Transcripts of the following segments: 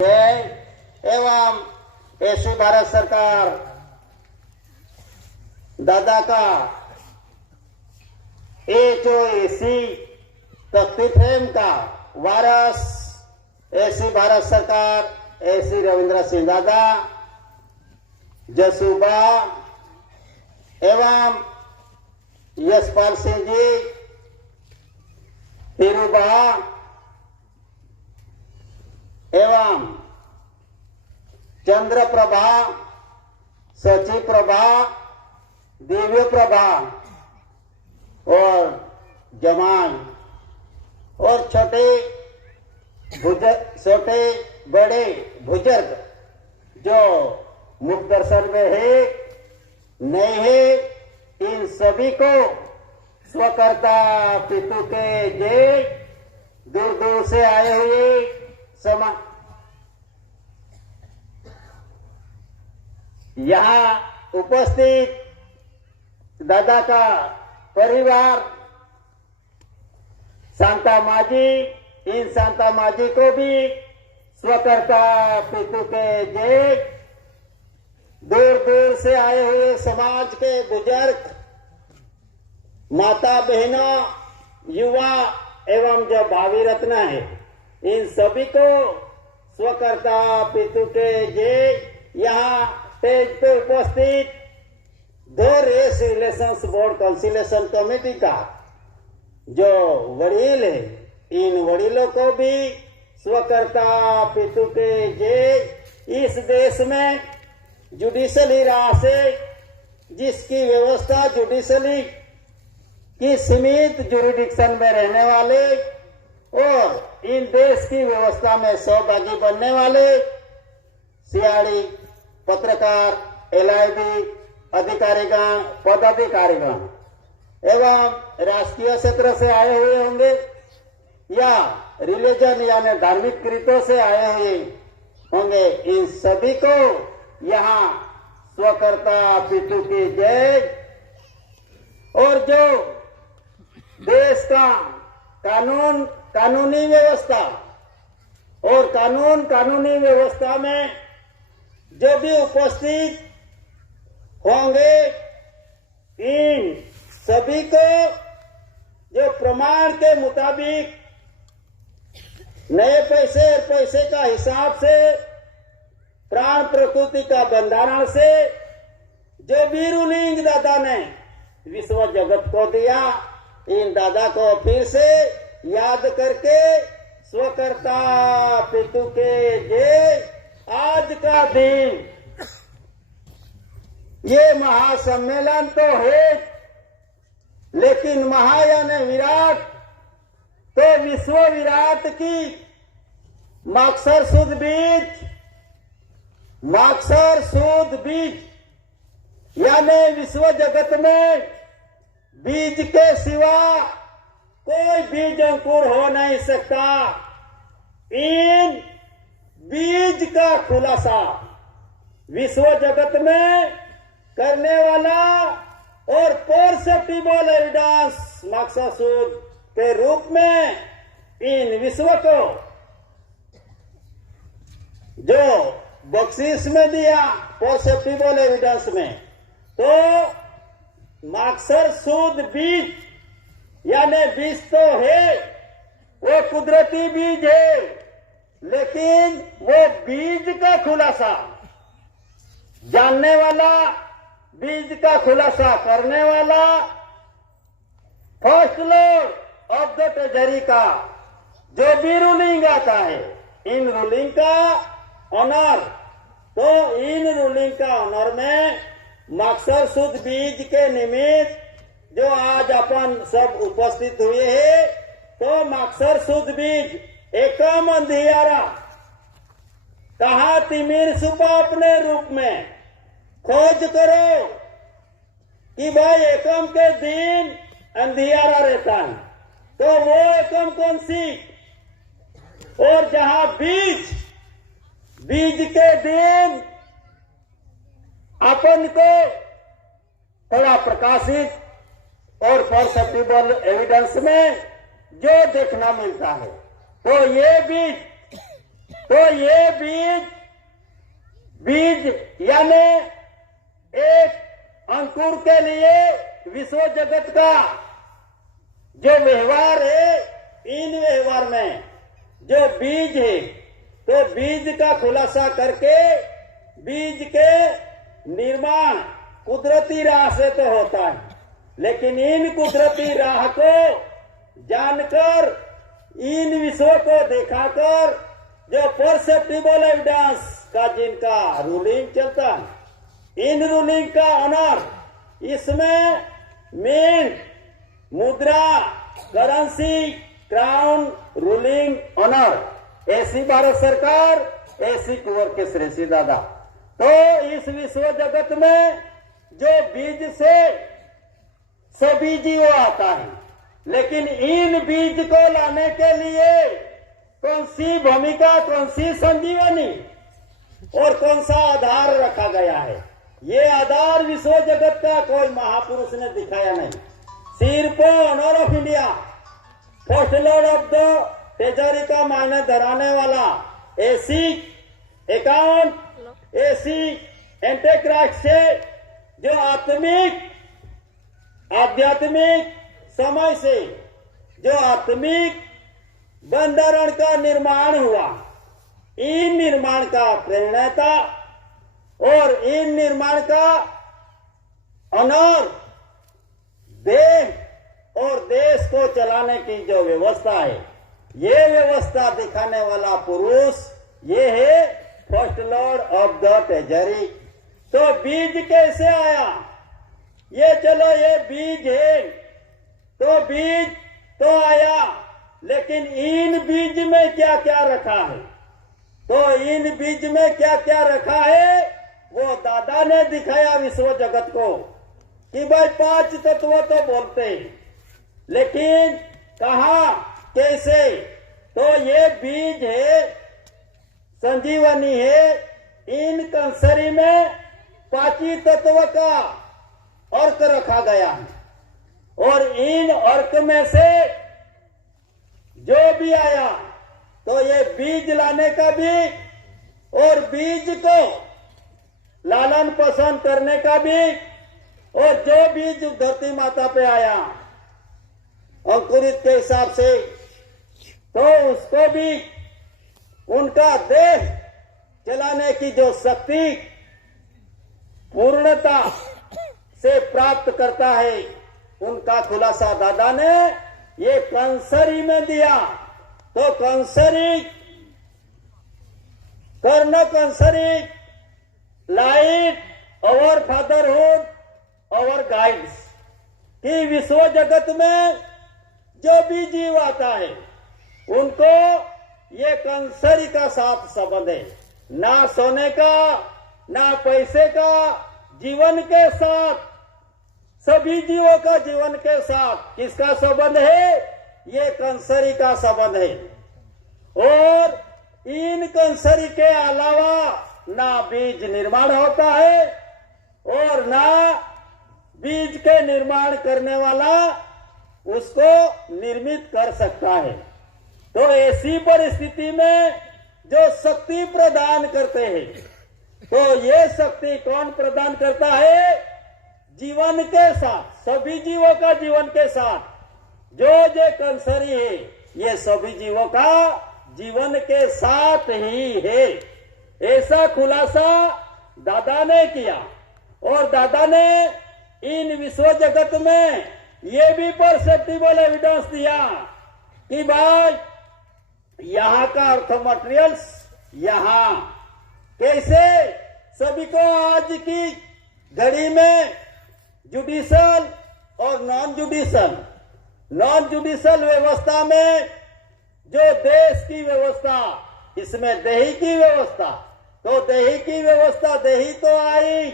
एवं ऐसी भारत सरकार दादा का HOAC तख्ती फ्रेम का वारस ऐसी भारत सरकार ऐसी रविंद्र सिंह दादा जसूबा एवं यशपाल सिंह जी तिरुबा एवं चंद्र प्रभा सची प्रभा दिव्य प्रभा और जमान और छोटे बड़े बुजुर्ग जो मुख दर्शन में है नहीं है इन सभी को स्वकर्ता पितु के जय। दूर दूर से आए हुए यहाँ उपस्थित दादा का परिवार शांता माजी, इन शांता माजी को भी स्वकर्ता पितु के जय। दूर दूर से आए हुए समाज के बुजुर्ग माता बहनों युवा एवं जो भावी रत्न है इन सभी को स्वकर्ता पितु के जय। यहाँ स्टेज पे उपस्थित दो race relations board conciliation committee का जो वडील है इन वडीलों को भी स्वकर्ता पितु के जय। इस देश में जुडिशली राह से जिसकी व्यवस्था जुडिशली की सीमित जुरिडिक्शन में रहने वाले और इन देश की व्यवस्था में सहभागी बनने वाले सियाड़ी पत्रकार LID अधिकारीगण पदाधिकारीगण एवं राजकीय क्षेत्र से आए हुए होंगे या रिलीजन यानी धार्मिक कृतों से आए हुए होंगे इन सभी को यहाँ स्वकर्ता पितु की जय। और जो देश का कानूनी व्यवस्था और कानूनी व्यवस्था में जो भी उपस्थित होंगे इन सभी को जो प्रमाण के मुताबिक नए पैसे और पैसे का हिसाब से प्राण प्रकृति का बंधारण से जो भी रूलिंग दादा ने विश्व जगत को दिया इन दादा को फिर से याद करके स्वकर्ता पितु के जय। आज का दिन ये महासम्मेलन तो है लेकिन महायान विराट तो विश्व विराट की माक्षर शुद्ध बीज यानी विश्व जगत में बीज के सिवा कोई बीज अंकुर हो नहीं सकता। इन बीज का खुलासा विश्व जगत में करने वाला और परसेप्टिबल एविडेंस मार्क्सवाद के रूप में इन विश्व को जो बख्शीश में दिया परसेप्टिबल एविडेंस में तो मार्क्सर शुद्ध बीज यानी बीज तो है वो कुदरती बीज है लेकिन वो बीज का खुलासा जानने वाला बीज का खुलासा करने वाला first lord of the treasury का जो भी रूलिंग आता है इन रूलिंग का ऑनर तो इन रूलिंग का ऑनर में मार्क्सर शुद्ध बीज के निमित्त जो आज अपन सब उपस्थित हुए हैं तो मार्क्सर शुद्ध बीज एकम अंधियारा कहा तिमिर सुबह अपने रूप में खोज करो कि भाई एकम के दिन अंधियारा रहता है तो वो एकम कौन सी और जहां बीज के दिन अपन को थोड़ा प्रकाशित और परसेप्टिबल एविडेंस में जो देखना मिलता है तो ये भी तो ये बीज यानी एक अंकुर के लिए विश्व जगत का जो व्यवहार है, इन व्यवहार में जो बीज है, तो बीज का खुलासा करके बीज के निर्माण कुदरती राह से तो होता है, लेकिन इन कुदरती राह को जानकर, इन विषयों को दिखाकर जो परसेप्टिबल एविडेंस का जिनका रूलिंग चलता है, इन रूलिंग का ऑनर, इसमें मिंट, मुद्रा, करेंसी, क्राउन, रूलिंग ऑनर, ऐसी भारत सरकार, ऐसी कुंवर के श्रेष्ठी दादा। तो इस विश्व जगत में जो बीज से सभी जीव आता है, लेकिन इन बीज को लाने के लिए कौन सी भूमिका, कौन सी संजीवनी और कौन सा आधार रखा गया है, ये आधार विश्व जगत का कोई महापुरुष ने दिखाया नहीं। सिर्फ honour of India, first lord of the treasury का मायने धराने वाला एसी अकाउंट, एसी एंटीक्राइस्ट से जो आध्यात्मिक समय से जो आत्मिक बंधन का निर्माण हुआ, इन निर्माण का प्रेरणा और इन निर्माण का ऑनर देह और देश को चलाने की जो व्यवस्था है, ये व्यवस्था दिखाने वाला पुरुष ये है first lord of the treasury. तो बीज कैसे आया? ये चलो ये बीज है, तो बीज तो आया, लेकिन इन बीज में क्या क्या रखा है? तो इन बीज में क्या क्या रखा है वो दादा ने दिखाया विश्व जगत को कि भाई 5 तत्व तो बोलते हैं, लेकिन कहा, कैसे? तो ये बीज है, संजीवनी है, इन कंसरी में 5 तत्व का अर्क रखा गया है, और इन अर्क में से जो भी आया तो ये बीज लाने का भी और बीज को लालन पोषण करने का भी, और जो बीज धरती माता पे आया अंकुरित के हिसाब से, तो उसको भी उनका देह चलाने की जो शक्ति पूर्णता से प्राप्त करता है, उनका खुलासा दादा ने ये कंसरी में दिया। तो कंसरी, कर्ण कंसरी, लाइट अवर फादरहुड, अवर गाइड्स, कि विश्व जगत में जो भी जीव आता है उनको ये कंसरी का साथ संबंध है, ना सोने का ना पैसे का, जीवन के साथ, सभी जीवों का जीवन के साथ किसका संबंध है? ये कंसरी का संबंध है। और इन कंसरी के अलावा ना बीज निर्माण होता है और ना बीज के निर्माण करने वाला उसको निर्मित कर सकता है। तो ऐसी परिस्थिति में जो शक्ति प्रदान करते हैं, तो ये शक्ति कौन प्रदान करता है? जीवन के साथ, सभी जीवों का जीवन के साथ जो कंसरी है, ये सभी जीवों का जीवन के साथ ही है। ऐसा खुलासा दादा ने किया, और दादा ने इन विश्व जगत में ये भी परसेप्टिबल एविडेंस दिया कि भाई यहाँ का अर्थ मटेरियल्स यहाँ कैसे सभी को आज की घड़ी में जुडिशल और नॉन जुडिशल व्यवस्था में जो देश की व्यवस्था, इसमें देही की व्यवस्था, तो देही की व्यवस्था, देही तो आई,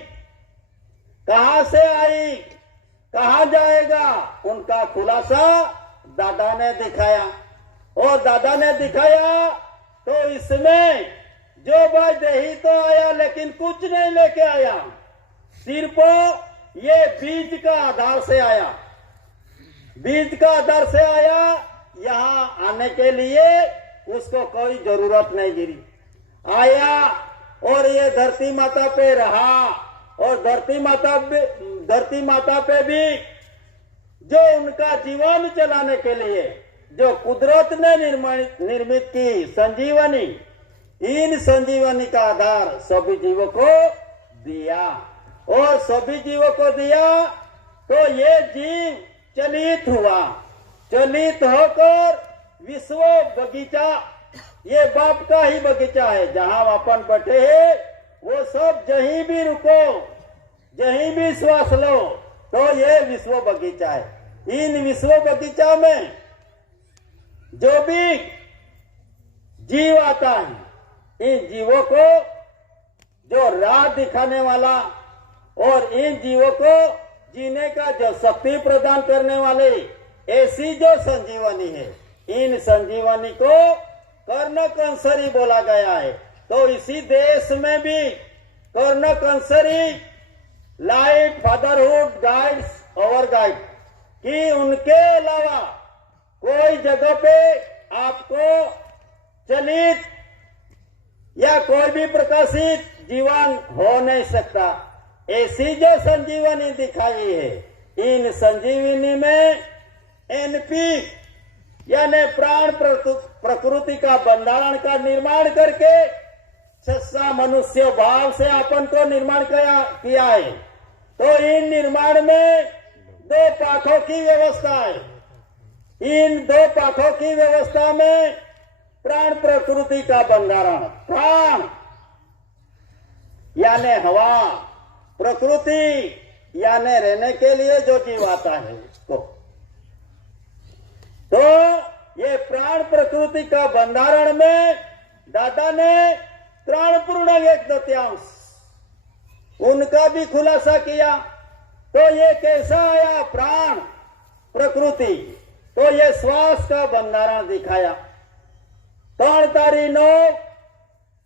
कहां से आई, कहां जाएगा, उनका खुलासा दादा ने दिखाया। और दादा ने दिखाया तो इसमें जो भाई देही तो आया लेकिन कुछ नहीं लेके आया, सिर्फ ये बीज का आधार से आया, बीज का आधार से आया। यहाँ आने के लिए उसको कोई जरूरत नहीं गिरी, आया और ये धरती माता पे रहा, और धरती माता पे भी जो उनका जीवन चलाने के लिए जो कुदरत ने निर्मित की संजीवनी, इन संजीवनी का आधार सभी जीवों को दिया, और सभी जीवों को दिया तो ये जीव चलित हुआ। चलित होकर विश्व बगीचा, ये बाप का ही बगीचा है, जहां अपन बैठे हैं वो सब जहीं भी रुको, जहीं भी श्वास लो, तो ये विश्व बगीचा है। इन विश्व बगीचा में जो भी जीव आता है, इन जीवों को जो राह दिखाने वाला और इन जीवों को जीने का जो शक्ति प्रदान करने वाले, ऐसी जो संजीवनी है, इन संजीवनी को कर्ण कंसरी बोला गया है। तो इसी देश में भी कर्ण कंसरी life fatherhood guides over guide कि उनके अलावा कोई जगह पे आपको चलित या कोई भी प्रकाशित जीवन हो नहीं सकता। ऐसी जो संजीवनी दिखाई है, इन संजीवनी में एनपी यानी प्राण प्रकृति का बंधारण का निर्माण करके सच्चा मनुष्य भाव से अपन को निर्माण किया है। तो इन निर्माण में दो पाखों की व्यवस्था है। इन दो पाखों की व्यवस्था में प्राण प्रकृति का बंधारण, प्राण यानी हवा, प्रकृति यानी रहने के लिए जो जीव आता है उसको, तो ये प्राण प्रकृति का बंधारण में दादा ने त्राण पूर्ण 1/3 उनका भी खुलासा किया। तो ये कैसा आया प्राण प्रकृति, तो ये श्वास का बंधारण दिखाया, 3 तारी 9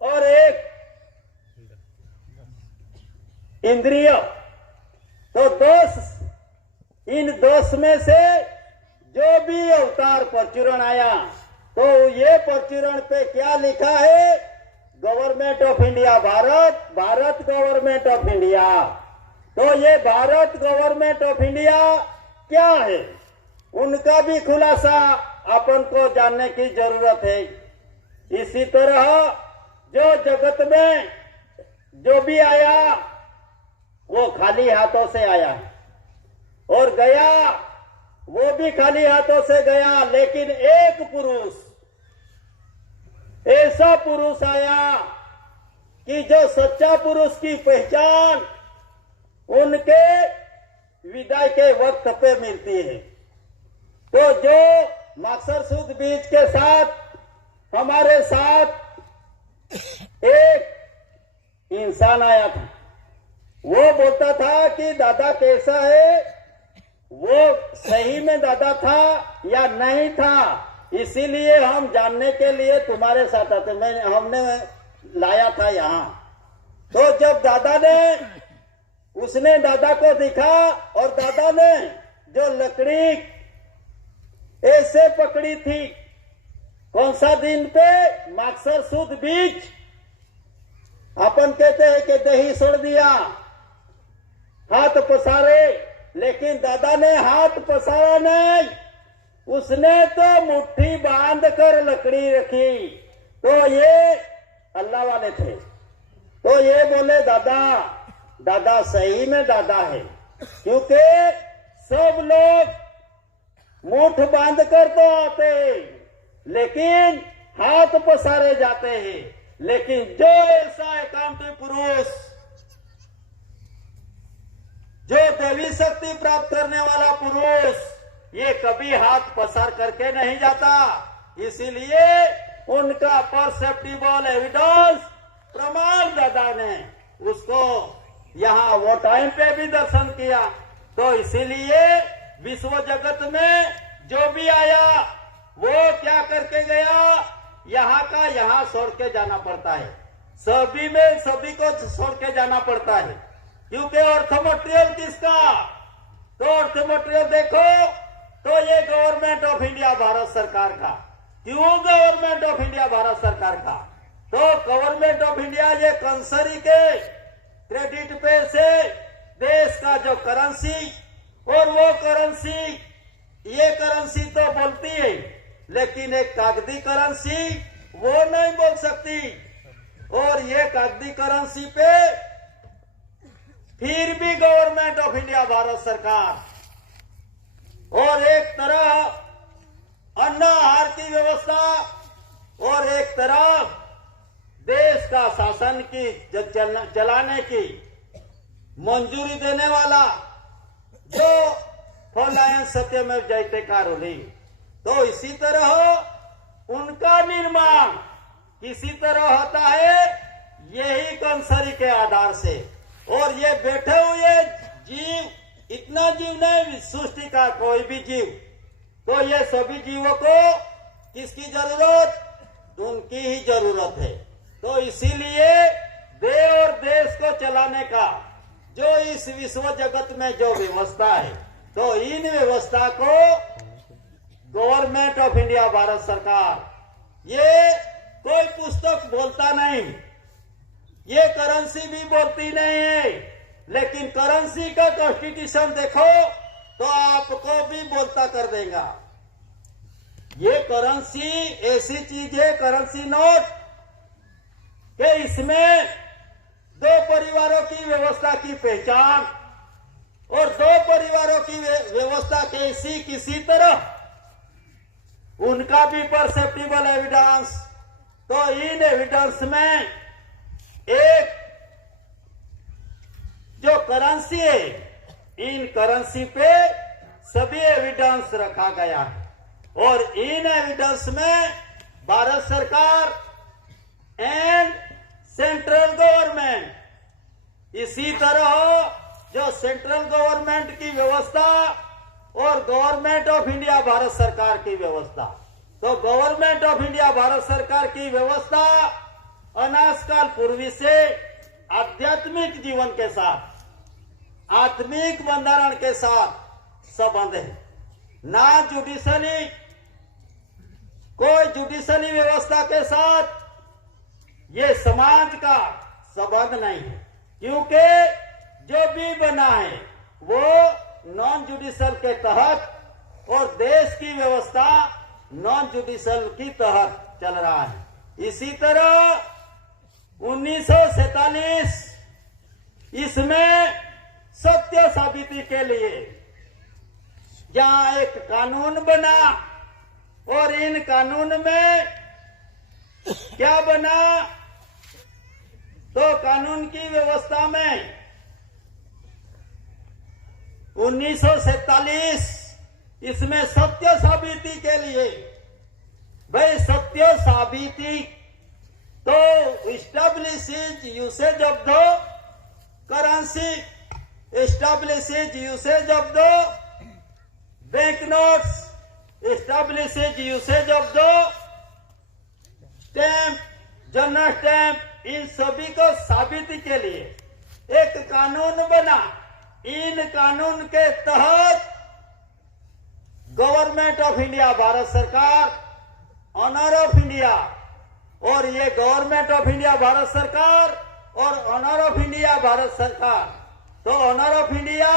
और 1 इंद्रिय, तो दोष, इन दोष में से जो भी अवतार परचूरण आया, तो ये परचूरण पे क्या लिखा है, government of India, Bharat, Bharat government of India. तो ये भारत गवर्नमेंट ऑफ इंडिया क्या है, उनका भी खुलासा अपन को जानने की जरूरत है। इसी तरह जो जगत में जो भी आया वो खाली हाथों से आया और गया, वो भी खाली हाथों से गया, लेकिन एक पुरुष, ऐसा पुरुष आया कि जो सच्चा पुरुष की पहचान उनके विदाई के वक्त पे मिलती है। तो जो माक्सर सुद बीज के साथ हमारे साथ एक इंसान आया था, वो बोलता था कि दादा कैसा है, वो सही में दादा था या नहीं था, इसीलिए हम जानने के लिए तुम्हारे साथ आते, हमने लाया था यहाँ। तो जब दादा ने, उसने दादा को दिखा और दादा ने जो लकड़ी ऐसे पकड़ी थी, कौन सा दिन पे, माक्सर सुद बीज, अपन कहते हैं कि दही छोड़ दिया, हाथ पसारे, लेकिन दादा ने हाथ पसारा नहीं, उसने तो मुट्ठी बांध कर लकड़ी रखी। तो ये अल्लाह वाले थे, तो ये बोले दादा, दादा सही में दादा है, क्योंकि सब लोग मुठ बांध कर तो आते हैं, लेकिन हाथ पसारे जाते हैं, लेकिन जो ऐसा एकांती पुरुष, जो देवी शक्ति प्राप्त करने वाला पुरुष, ये कभी हाथ पसार करके नहीं जाता। इसीलिए उनका परसेप्टिबल एविडेंस प्रमाण दादा ने उसको यहाँ वो टाइम पे भी दर्शन किया। तो इसीलिए विश्व जगत में जो भी आया वो क्या करके गया, यहाँ का यहाँ छोड़ के जाना पड़ता है, सभी में सभी को छोड़ के जाना पड़ता है, क्योंकि अर्थ मटेरियल किसका, तो अर्थ मटेरियल देखो तो ये गवर्नमेंट ऑफ इंडिया भारत सरकार का। क्यों गवर्नमेंट ऑफ इंडिया भारत सरकार का, तो गवर्नमेंट ऑफ इंडिया ये कंसरी के क्रेडिट पे से देश का जो करेंसी और वो करेंसी, ये करेंसी तो बोलती है लेकिन एक कागजी करेंसी वो नहीं बोल सकती। और ये कागजी करेंसी पे फिर भी गवर्नमेंट ऑफ इंडिया भारत सरकार और एक तरफ अन्न आहार की व्यवस्था और एक तरफ देश का शासन की चलाने की मंजूरी देने वाला जो फॉर सत्यमेव जयते का रूलिंग, तो इसी तरह उनका निर्माण किसी तरह होता है यही कंसरी के आधार से। और ये बैठे हुए जीव, इतना जीव नहीं, सृष्टि का कोई भी जीव, तो ये सभी जीवों को किसकी जरूरत? उनकी ही जरूरत है। तो इसीलिए देश और देश को चलाने का जो इस विश्व जगत में जो व्यवस्था है, तो इन व्यवस्था को गवर्नमेंट ऑफ इंडिया भारत सरकार, ये कोई पुस्तक बोलता नहीं, ये करेंसी भी बोलती नहीं है, लेकिन करेंसी का कॉन्स्टिट्यूशन देखो तो आपको भी बोलता कर देगा। ये करेंसी ऐसी चीज है, करेंसी नोट, कि इसमें दो परिवारों की व्यवस्था की पहचान और दो परिवारों की व्यवस्था कैसी किसी तरह उनका भी परसेप्टिबल एविडेंस। तो इन एविडेंस में एक जो करेंसी है, इन करेंसी पे सभी एविडेंस रखा गया है और इन एविडेंस में भारत सरकार एंड सेंट्रल गवर्नमेंट, इसी तरह जो सेंट्रल गवर्नमेंट की व्यवस्था और गवर्नमेंट ऑफ इंडिया भारत सरकार की व्यवस्था, तो गवर्नमेंट ऑफ इंडिया भारत सरकार की व्यवस्था अनाजकाल पूर्वी से आध्यात्मिक जीवन के साथ, आत्मिक बंधारण के साथ संबंध है। ना जुडिशली, कोई जुडिशली व्यवस्था के साथ ये समाज का संबंध नहीं है, क्योंकि जो भी बना है वो नॉन जुडिशल के तहत और देश की व्यवस्था नॉन जुडिशल की तहत चल रहा है। इसी तरह 1947 इसमें सत्य साबिती के लिए जहां एक कानून बना और इन कानून में क्या बना, तो कानून की व्यवस्था में 1947 इसमें सत्य साबिती के लिए, भाई सत्य साबिती तो establishes usage of the currency, establishes usage of the bank notes, establishes usage of the stamp, general stamp, इन सभी को साबिती के लिए एक कानून बना। इन कानून के तहत गवर्नमेंट ऑफ इंडिया भारत सरकार, ऑनर ऑफ इंडिया, और ये गवर्नमेंट ऑफ इंडिया भारत सरकार और ऑनर ऑफ इंडिया भारत सरकार, तो ऑनर ऑफ इंडिया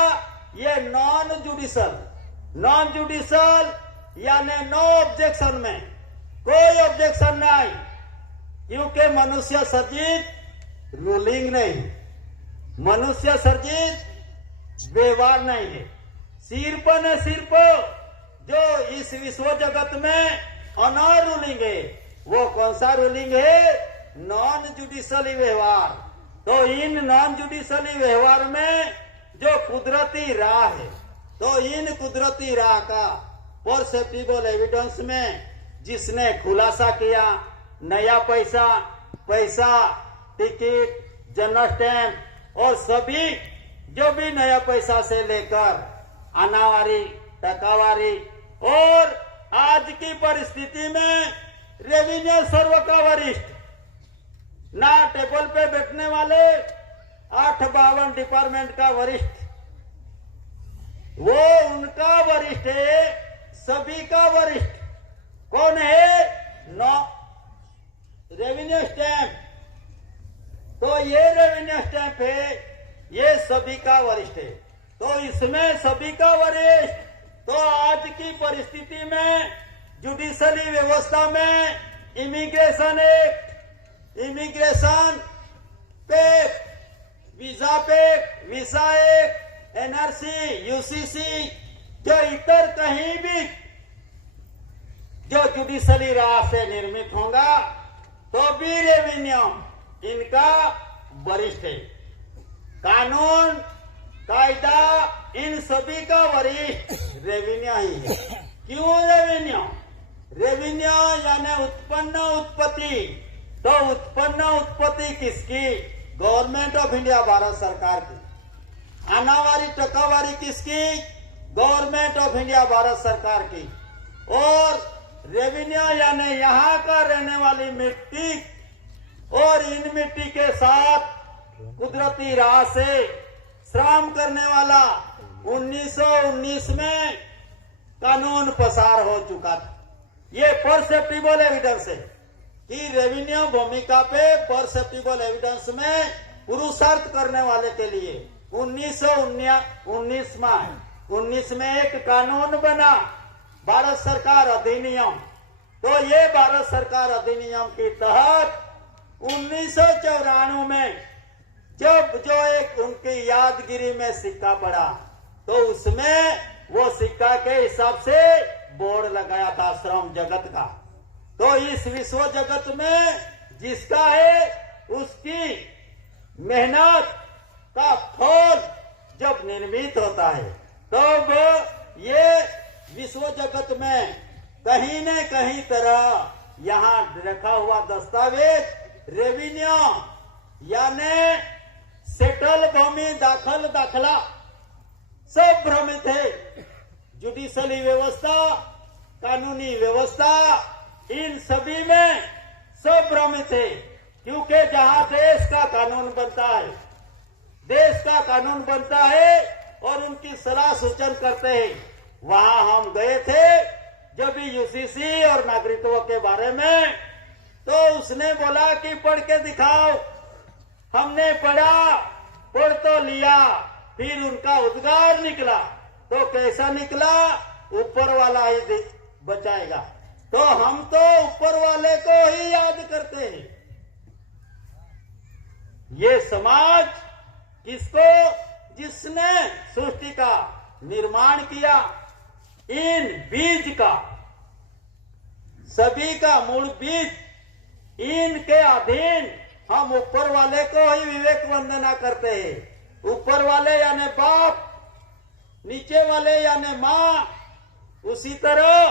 ये नॉन जुडिशल, नॉन जुडिशल यानी नो ऑब्जेक्शन में कोई ऑब्जेक्शन नहीं, क्योंकि मनुष्य सर्जित रूलिंग नहीं, मनुष्य सर्जित व्यवहार नहीं है। सिर्फ न सिर्फ जो इस विश्व जगत में ऑनर रूलिंग है, वो कौन सा रूलिंग है? नॉन जुडिशली व्यवहार। तो इन नॉन जुडिशली व्यवहार में जो कुदरती राह है, तो इन कुदरती राह का परसेप्टिबल एविडेंस में जिसने खुलासा किया, नया पैसा, पैसा, टिकट, जनरल स्टैम्प और सभी जो भी नया पैसा से लेकर आनावारी, टकावारी और आज की परिस्थिति में रेवेन्यू सर्व का वरिष्ठ, ना टेबल पे बैठने वाले 852 डिपार्टमेंट का वरिष्ठ, वो उनका वरिष्ठ है, सभी का वरिष्ठ कौन है? रेवेन्यू स्टैंप, तो ये रेवेन्यू स्टैंप है, ये सभी का वरिष्ठ है। तो इसमें सभी का वरिष्ठ, तो आज की परिस्थिति में जुडिशरी व्यवस्था में immigration act, immigration pact, visa pact, visa act, NRC, UCC, जो इतर कहीं भी जो जुडिशरी राह से निर्मित होगा तो भी रेवेन्यू इनका वरिष्ठ है। कानून कायदा इन सभी का वरिष्ठ रेवेन्यू ही है। क्यों रेवेन्यू? रेवेन्यू यानी उत्पन्न उत्पत्ति, तो उत्पन्न उत्पत्ति किसकी? गवर्नमेंट ऑफ इंडिया, भारत सरकार की। आनावारी टकावारी किसकी? गवर्नमेंट ऑफ इंडिया, भारत सरकार की। और रेवेन्यू यानी यहाँ का रहने वाली मिट्टी, और इन मिट्टी के साथ कुदरती राह से श्रम करने वाला 1919 में कानून पसार हो चुका था। ये परसेप्टिबल एविडेंस है कि रेवेन्यू भूमिका पे परसेप्टिबल एविडेंस में पुरुषार्थ करने वाले के लिए 1919 में एक कानून बना, भारत सरकार अधिनियम। तो ये भारत सरकार अधिनियम के तहत 1994 में जब जो एक उनकी यादगिरी में सिक्का पड़ा, तो उसमें वो सिक्का के हिसाब से बोर्ड लगाया था श्रम जगत का। तो इस विश्व जगत में जिसका है उसकी मेहनत का फल जब निर्मित होता है, तब तो ये विश्व जगत में कहीं न कहीं तरह यहाँ रखा हुआ दस्तावेज रेवेन्यू यानी सेटल भूमि दाखल दाखला सब भ्रमित है। जुडिशरी व्यवस्था, कानूनी व्यवस्था, इन सभी में सब भ्रमित है। क्योंकि जहां देश का कानून बनता है, देश का कानून बनता है और उनकी सलाह सूचन करते हैं। वहां हम गए थे जब भी यूसीसी और नागरिकत्व के बारे में, तो उसने बोला कि पढ़ के दिखाओ। हमने पढ़ा, पढ़ तो लिया, फिर उनका उद्गार निकला। तो कैसा निकला? ऊपर वाला ही बचाएगा। तो हम तो ऊपर वाले को ही याद करते हैं। ये समाज किसको? जिसने सृष्टि का निर्माण किया, इन बीज का, सभी का मूल बीज, इनके अधीन हम ऊपर वाले को ही विवेक वंदना करते हैं। ऊपर वाले यानी बाप, नीचे वाले यानी माँ। उसी तरह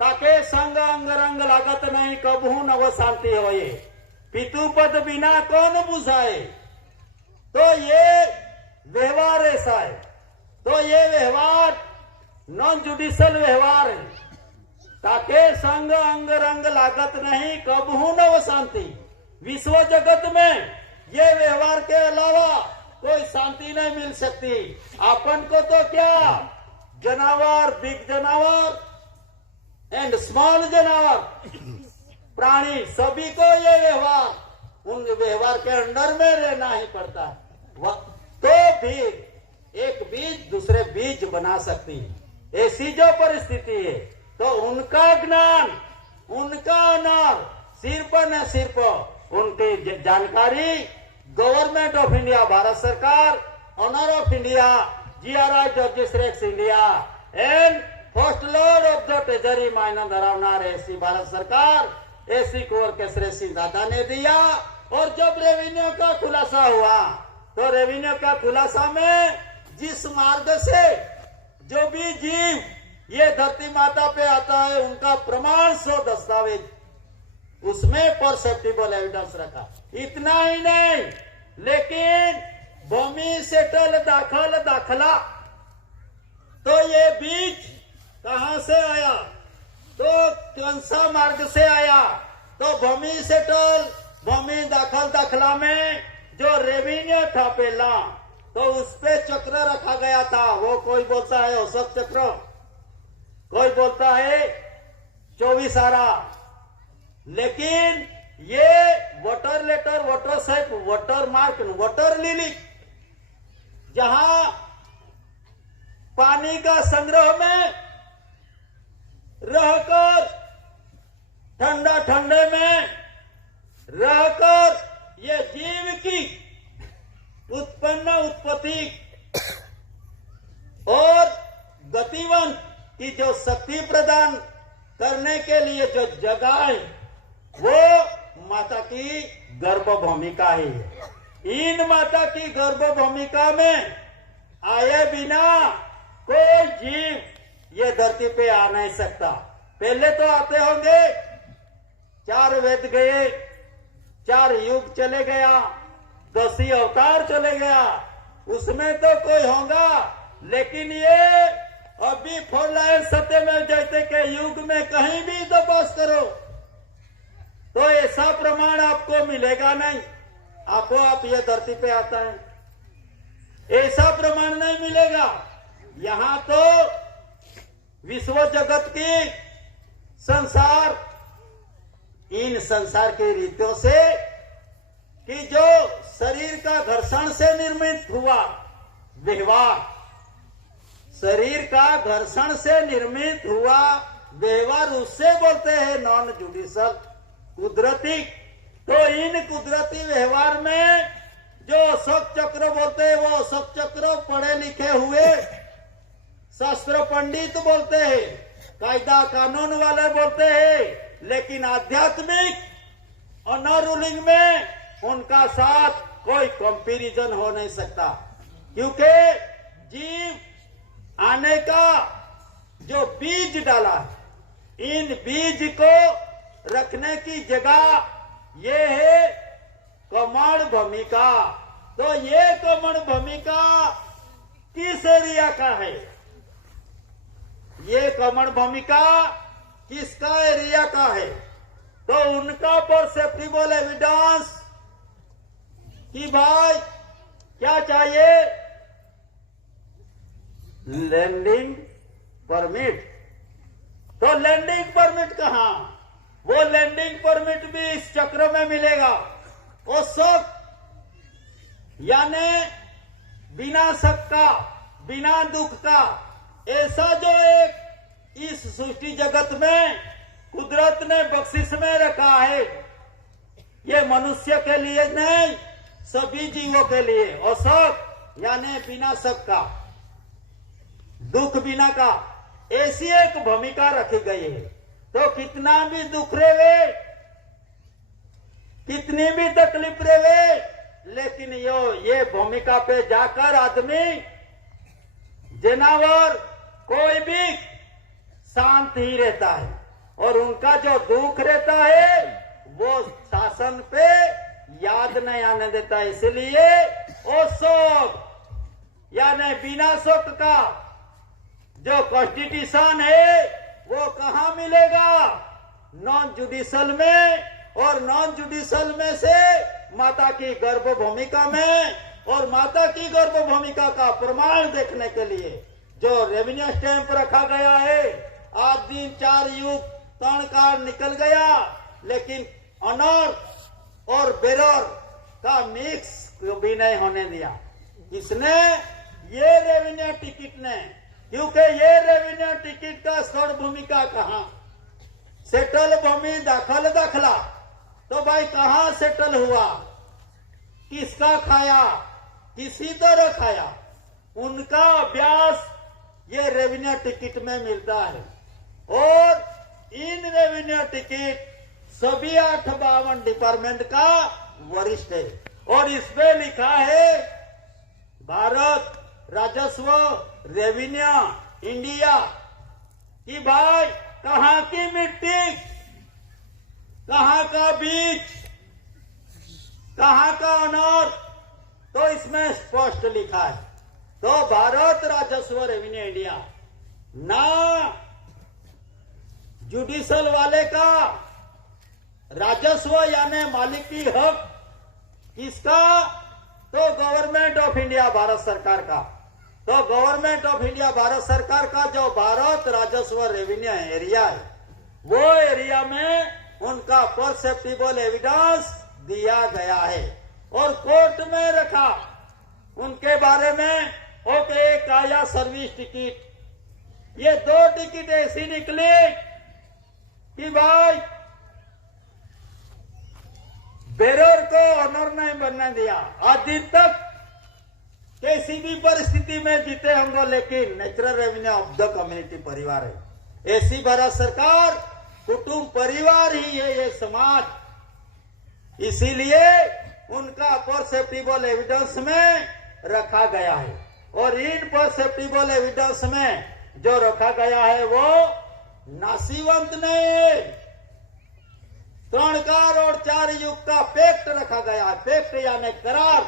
ताके संग अंग रंग लागत नहीं, कबहू नव शांति होए, पितु पद बिना कौन बुझाए। तो ये व्यवहार ऐसा है। तो ये व्यवहार नॉन जुडिशल व्यवहार है। ताके संग अंग रंग लागत नहीं, कबहू नव शांति। विश्व जगत में ये व्यवहार के अलावा कोई शांति नहीं मिल सकती। अपन को तो क्या, जानवर, बिग जानवर एंड स्मॉल जानवर, प्राणी, सभी को ये व्यवहार, उन व्यवहार के अंडर में रहना ही पड़ता है। तो भी एक बीज दूसरे बीज बना सकती है। ऐसी जो परिस्थिति है, तो उनका ज्ञान, उनका ऑनर, सिर्फ न सिर्फ उनकी जानकारी गवर्नमेंट ऑफ इंडिया, भारत सरकार, honour of India, GRI justice rex India and first lord of the treasury minor धरावनार ऐसी भारत सरकार, ऐसी कोर के श्री सिंह दादा ने दिया। और जब रेवेन्यू का खुलासा हुआ, तो रेवेन्यू का खुलासा में जिस मार्ग से जो भी जीव ये धरती माता पे आता है, उनका प्रमाण सो दस्तावेज, उसमें परसेप्टिबल एविडेंस रखा। इतना ही नहीं, लेकिन भूमि सेटल दाखल दाखला, तो ये बीज कहां से आया? तो कौन सा मार्ग से आया? तो भूमि सेटल, भूमि दाखल दाखला में जो रेवेन्यू था पहला, तो उस पे चक्र रखा गया था। वो कोई बोलता है अशोक चक्र, कोई बोलता है 24 आरा, लेकिन ये water letter, water set, water mark, water lily, जहां पानी का संग्रह में रहकर, ठंडा ठंडे में रहकर ये जीव की उत्पत्ति और गतिवन की जो शक्ति प्रदान करने के लिए जो जगह है, वो माता की गर्भ भूमिका ही है। इन माता की गर्भ भूमिका में आए बिना कोई जीव ये धरती पे आ नहीं सकता। पहले तो आते होंगे, 4 वेद गए, 4 युग चले गया, 10 अवतार चले गया, उसमें तो कोई होगा। लेकिन ये अभी 4 लाइन सत्यमेव जयते के युग में कहीं भी तो बस करो तो ऐसा प्रमाण आपको मिलेगा नहीं। आपको आप ये धरती पे आता है, ऐसा प्रमाण नहीं मिलेगा। यहां तो विश्व जगत की संसार, इन संसार की रीतियों से कि जो शरीर का घर्षण से निर्मित हुआ व्यवहार, शरीर का घर्षण से निर्मित हुआ व्यवहार, उससे बोलते हैं नॉन जुडिशल, कुदरती। तो इन कुदरती व्यवहार में जो अशोक चक्र बोलते हैं, वो अशोक चक्र पढ़े लिखे हुए शास्त्र पंडित बोलते हैं, कायदा कानून वाले बोलते हैं। लेकिन आध्यात्मिक ऑनर रूलिंग में उनका साथ कोई कंपैरिजन हो नहीं सकता, क्योंकि जीव आने का जो बीज डाला है, इन बीज को रखने की जगह ये है कमण भूमिका। तो ये कमण भूमिका किस एरिया का है? ये कमण भूमिका किसका एरिया का है? तो उनका परसेप्टिबल एविडेंस कि भाई क्या चाहिए, लैंडिंग परमिट। तो लैंडिंग परमिट कहां? वो लैंडिंग परमिट भी इस चक्र में मिलेगा। वो सब यानी बिना शक का, बिना दुख का, ऐसा जो एक इस सृष्टि जगत में कुदरत ने बख्शिश में रखा है, ये मनुष्य के लिए नहीं, सभी जीवों के लिए। और शक यानी बिना शक का, दुख बिना का, ऐसी एक भूमिका रखी गई है। तो कितना भी दुख रेवे, कितनी भी तकलीफ रेवे, लेकिन ये भूमिका पे जाकर आदमी, जानवर, कोई भी शांत ही रहता है। और उनका जो दुख रहता है वो शासन पे याद नहीं आने देता। इसलिए वो शोक यानी बिना शोक का जो कॉन्स्टिट्यूशन है वो कहां मिलेगा? नॉन जुडिशल में। और नॉन जुडिशल में से माता की गर्भ भूमिका में, और माता की गर्भ भूमिका का प्रमाण देखने के लिए जो रेवेन्यू स्टैंप रखा गया है, आज दिन 4 युग 3 काल निकल गया, लेकिन ऑनर और बेरर का मिक्स भी नहीं होने दिया। इसने ये रेवेन्यू टिकट ने, क्योंकि ये रेवेन्यू टिकट का स्थल भूमिका कहां? सेटल भूमि दाखला, तो भाई कहां सेटल हुआ, किसका खाया, किसी तरह खाया, उनका अभ्यास ये रेवेन्यू टिकट में मिलता है। और इन रेवेन्यू टिकट सभी 852 डिपार्टमेंट का वरिष्ठ है। और इसमें लिखा है भारत राजस्व रेवेन्यू इंडिया, कि भाई कहां की मिट्टी, कहां का बीज, कहां का अनाज, तो इसमें स्पष्ट लिखा है। तो भारत राजस्व रेवेन्यू इंडिया, ना जुडिशल वाले का राजस्व यानी मालिकी हक किसका? तो गवर्नमेंट ऑफ इंडिया भारत सरकार का। तो गवर्नमेंट ऑफ इंडिया भारत सरकार का जो भारत राजस्व रेवेन्यू एरिया है, वो एरिया में उनका परसेप्टिबल एविडेंस दिया गया है और कोर्ट में रखा। उनके बारे में ओके, एक आया सर्विस टिकट, ये 2 टिकट ऐसी निकली कि भाई बेरोर को ऑनर नहीं बनने दिया। आज दिन तक किसी भी परिस्थिति में जीते होंगे, लेकिन natural revenue of the community परिवार है। ऐसी भारत सरकार कुटुंब परिवार ही है ये समाज, इसीलिए उनका परसेप्टिबल एविडेंस में रखा गया है। और इन परसेप्टिबल एविडेंस में जो रखा गया है वो नासीवंत नहीं है। 3 कार और 4 युग का पैक्ट रखा गया है। पैक्ट यानी करार,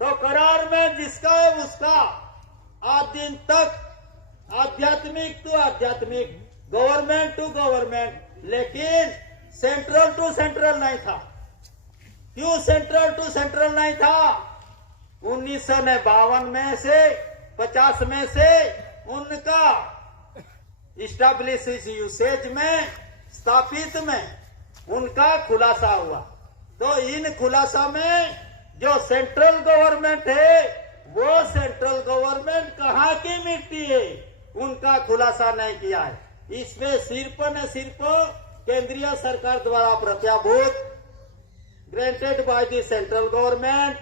तो करार में जिसका है उसका आज दिन तक आध्यात्मिक टू आध्यात्मिक, गवर्नमेंट टू गवर्नमेंट, लेकिन सेंट्रल टू सेंट्रल नहीं था। क्यों सेंट्रल टू सेंट्रल नहीं था? 1952 में से 50 में से उनका इस्टेब्लिश यूसेज में स्थापित में उनका खुलासा हुआ। तो इन खुलासा में जो सेंट्रल गवर्नमेंट है वो सेंट्रल गवर्नमेंट कहाँ की मिट्टी है उनका खुलासा नहीं किया है। इसमें सिर्फ न सिर्फ केंद्रीय सरकार द्वारा प्रत्याभूत granted by the central government,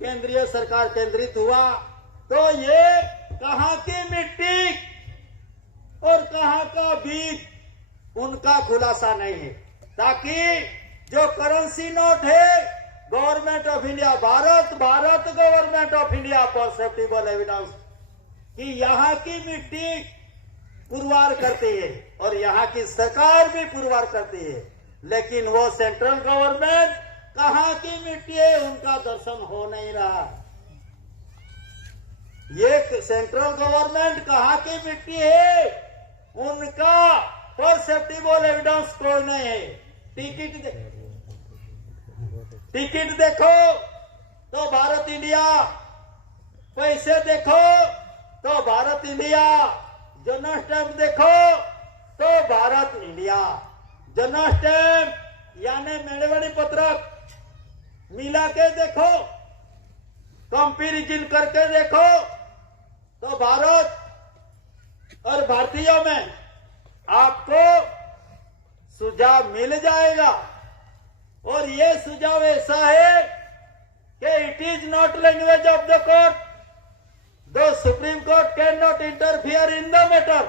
केंद्रीय सरकार केंद्रित हुआ। तो ये कहाँ की मिट्टी और कहाँ का बीज उनका खुलासा नहीं है, ताकि जो करेंसी नोट है government of India, Bharat government of India perceptible evidence कि यहाँ की मिट्टी पुरवार करती है और यहाँ की सरकार भी पुरवार करती है, लेकिन वो सेंट्रल गवर्नमेंट कहाँ की मिट्टी है उनका दर्शन हो नहीं रहा। ये सेंट्रल गवर्नमेंट कहाँ की मिट्टी है उनका परसेप्टिबल एविडेंस कोई नहीं है। टिकट देखो तो भारत इंडिया, पैसे देखो तो भारत इंडिया, जन्म स्टैंप देखो तो भारत इंडिया। जन्म स्टैंप यानी मेड़वड़ी पत्रक मिला के देखो, कंपेरिजन करके देखो तो भारत और भारतीयों में आपको सुझाव मिल जाएगा। और ये सुझाव ऐसा है कि it is not language of the court, the supreme court can not interfere in the matter.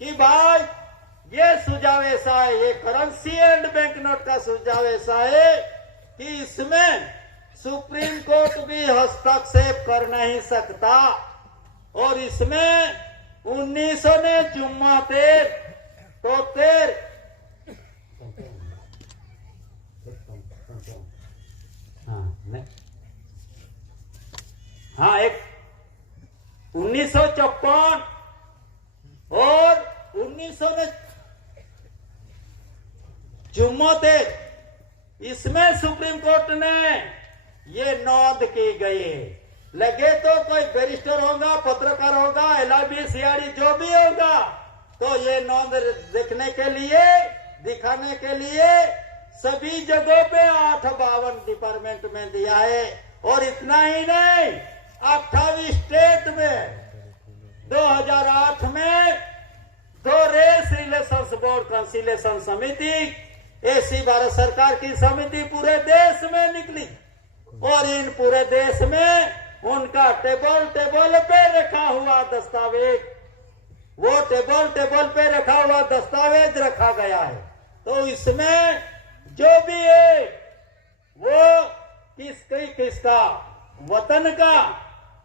कि भाई ये सुझाव ऐसा है, ये करेंसी एंड बैंक नोट का सुझाव ऐसा है कि इसमें सुप्रीम कोर्ट भी हस्तक्षेप कर नहीं सकता। और इसमें 1974 एक 1954 और 1974 इसमें सुप्रीम कोर्ट ने ये नोंद की गई है। लगे तो कोई बैरिस्टर होगा, पत्रकार होगा, LIB CID जो भी होगा, तो ये नोंद देखने के लिए, दिखाने के लिए सभी जगहों पे 852 डिपार्टमेंट में दिया है। और इतना ही नहीं, 28 स्टेट में 2008 में 2 रेस रिलेशंस बोर्ड कंसिलेशन समिति, ऐसी भारत सरकार की समिति पूरे देश में निकली। और इन पूरे देश में उनका टेबल पे रखा हुआ दस्तावेज, वो टेबल पे रखा हुआ दस्तावेज रखा गया है। तो इसमें जो भी है वो किसका वतन का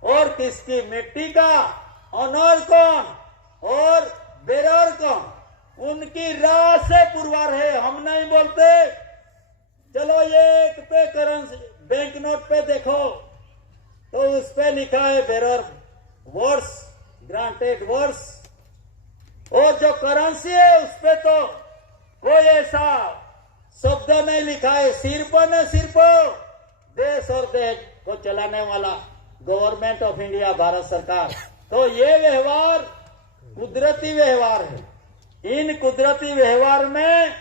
और किसकी मिट्टी का, ऑनर कौन और बेरर कौन, उनकी राह से पुरवार है। हम नहीं बोलते चलो ये एक पे करेंसी बैंक नोट पे देखो तो उस पे लिखा है बेरर वर्स, ग्रांटेड वर्स, और जो करेंसी है उस पे तो कोई ऐसा शब्द नहीं लिखा है। सिर्फ न सिर्फ देश और देश को चलाने वाला गवर्नमेंट ऑफ इंडिया भारत सरकार। तो ये व्यवहार कुदरती व्यवहार है। इन कुदरती व्यवहार में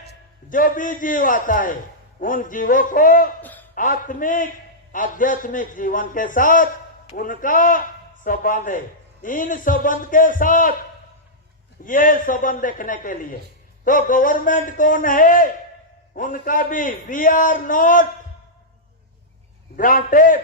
जो भी जीव आता है उन जीवों को आत्मिक आध्यात्मिक जीवन के साथ उनका संबंध है। इन संबंध के साथ ये संबंध देखने के लिए तो गवर्नमेंट कौन है, उनका भी we are not granted,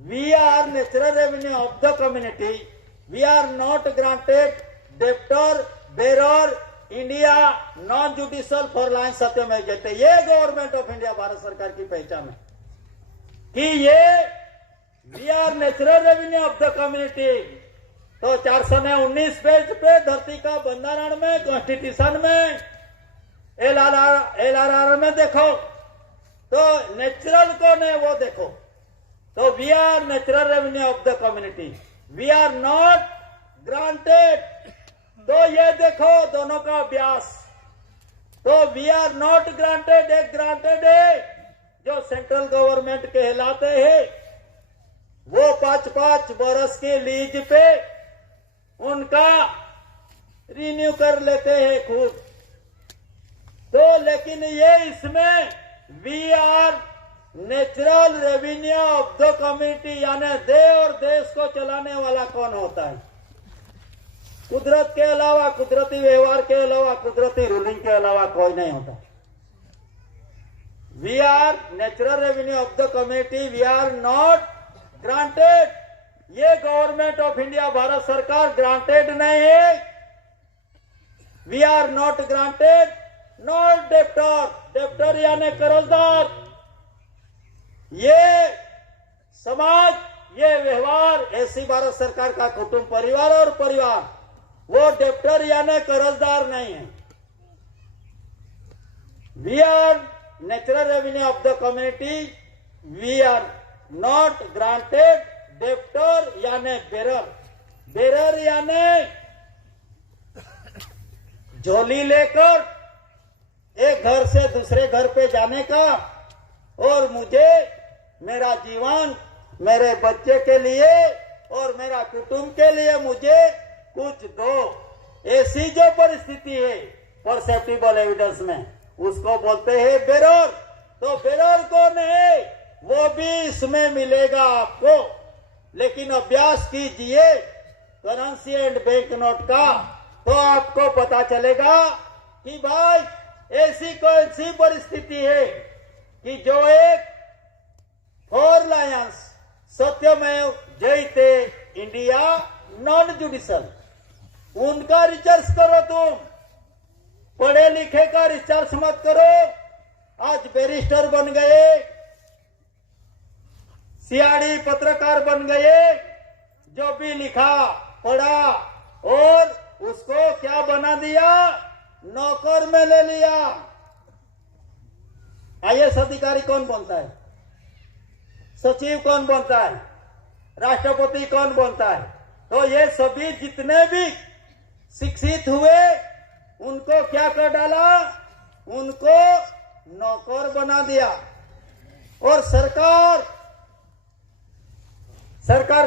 we are natural revenue of the community, we are not granted debtor bearer India non judicial for line सत्यमेव जयते। ये गवर्नमेंट ऑफ इंडिया भारत सरकार की पहचान है कि ये we are natural revenue of the community. तो 419 पेज पे धरती का बंधारण में कॉन्स्टिट्यूशन में LRR में देखो तो नेचुरल कौन है वो देखो। तो we are natural revenue of the community, we are not granted. तो ये देखो दोनों का अभ्यास। तो वी आर नॉट ग्रांटेड एक ग्रांटेड है जो सेंट्रल गवर्नमेंट कहलाते हैं, वो 5-5 बरस के लीज पे उनका रिन्यू कर लेते हैं खुद। तो लेकिन ये इसमें we are natural revenue of the community, यानी दे और देश को चलाने वाला कौन होता है? कुदरत के अलावा, कुदरती व्यवहार के अलावा, कुदरती रूलिंग के अलावा कोई नहीं होता। We are natural revenue of the community, we are not granted. ये गवर्नमेंट ऑफ इंडिया भारत सरकार ग्रांटेड नहीं है। We are not granted, not debtor, debtor यानी कर्जदार। ये समाज, ये व्यवहार ऐसी भारत सरकार का कुटुंब परिवार और परिवार, वो डेप्टर यानी कर्जदार नहीं है। We are natural revenue of the community, we are not granted debtor यानी बेरर, बेरर यानी झोली लेकर एक घर से दूसरे घर पे जाने का, और मुझे मेरा जीवन मेरे बच्चे के लिए और मेरा कुटुंब के लिए मुझे कुछ दो, ऐसी जो परिस्थिति है परसेप्टिबल एविडेंस में, उसको बोलते हैं बेरर। तो बेरर कौन है, वो भी इसमें मिलेगा आपको। लेकिन अभ्यास कीजिए करेंसी एंड बैंक नोट का, तो आपको पता चलेगा कि भाई ऐसी कौन सी परिस्थिति है कि जो एक 4 लायंस सत्यमेव जयते इंडिया नॉन जुडिशियल, उनका रिसर्च करो। तुम पढ़े लिखे का रिसर्च मत करो। आज बैरिस्टर बन गए, सियाड़ी पत्रकार बन गए, जो भी लिखा पढ़ा और उसको क्या बना दिया, नौकर में ले लिया। IAS अधिकारी कौन बनता है, सचिव कौन बनता है, राष्ट्रपति कौन बनता है? तो ये सभी जितने भी शिक्षित हुए उनको क्या कर डाला, उनको नौकर बना दिया। और सरकार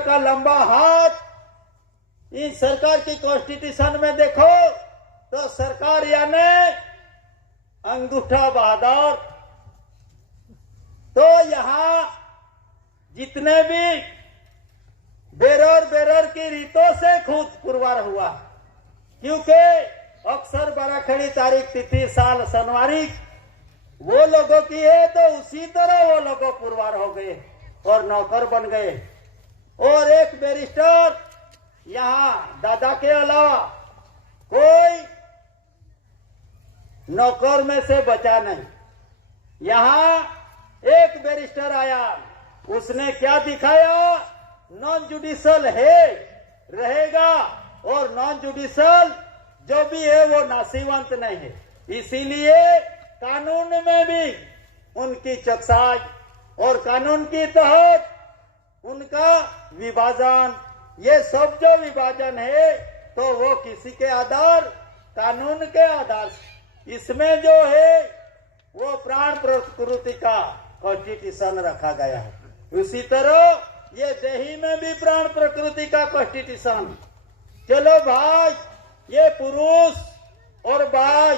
का लंबा हाथ, इस सरकार की कॉन्स्टिट्यूशन में देखो तो सरकार यानी अंगूठा बहादुर। तो यहां जितने भी बेरर की रीतों से खुद पुरवार हुआ, क्योंकि अक्सर बराखड़ी तारीख तिथि साल सनवारी वो लोगों की है, तो उसी तरह वो लोग पुरवार हो गए और नौकर बन गए। और एक बैरिस्टर यहां दादा के अलावा कोई नौकर में से बचा नहीं। यहां एक बैरिस्टर आया, उसने क्या दिखाया, नॉन जुडिशियल है रहेगा, और नॉन जुडिशियल जो भी है वो नासीवंत नहीं है। इसीलिए कानून में भी उनकी चकसाई और कानून के तहत उनका विभाजन, ये सब जो विभाजन है तो वो किसी के आधार, कानून के आधार से। इसमें जो है वो प्राण प्रकृति का कॉन्स्टिट्यूशन रखा गया है। उसी तरह ये देही में भी प्राण प्रकृति का कॉन्स्टिट्यूशन। चलो भाई, ये पुरुष और भाई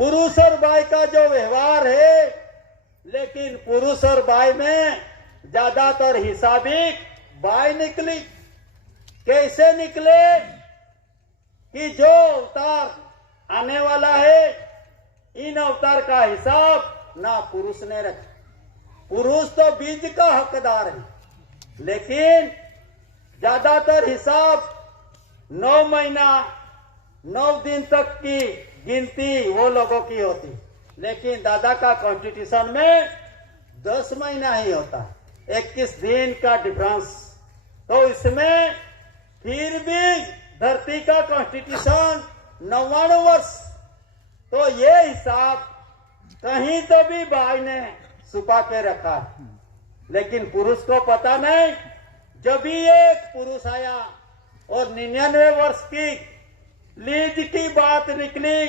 पुरुष और बाई का जो व्यवहार है, लेकिन पुरुष और बाई में ज्यादातर हिसाबी बाई निकली। कैसे निकले कि जो अवतार आने वाला है, इन अवतार का हिसाब ना पुरुष ने रखा। पुरुष तो बीज का हकदार है, लेकिन ज्यादातर हिसाब 9 महीना 9 दिन तक की गिनती वो लोगों की होती, लेकिन दादा का कॉन्स्टिट्यूशन में 10 महीना ही होता, 21 दिन का डिफरेंस। तो इसमें फिर भी धरती का कॉन्स्टिट्यूशन 99 वर्ष। तो ये हिसाब कहीं तो भी भाई ने छुपा के रखा, लेकिन पुरुष को पता नहीं। जब भी एक पुरुष आया और 99 वर्ष की लीज की बात निकली,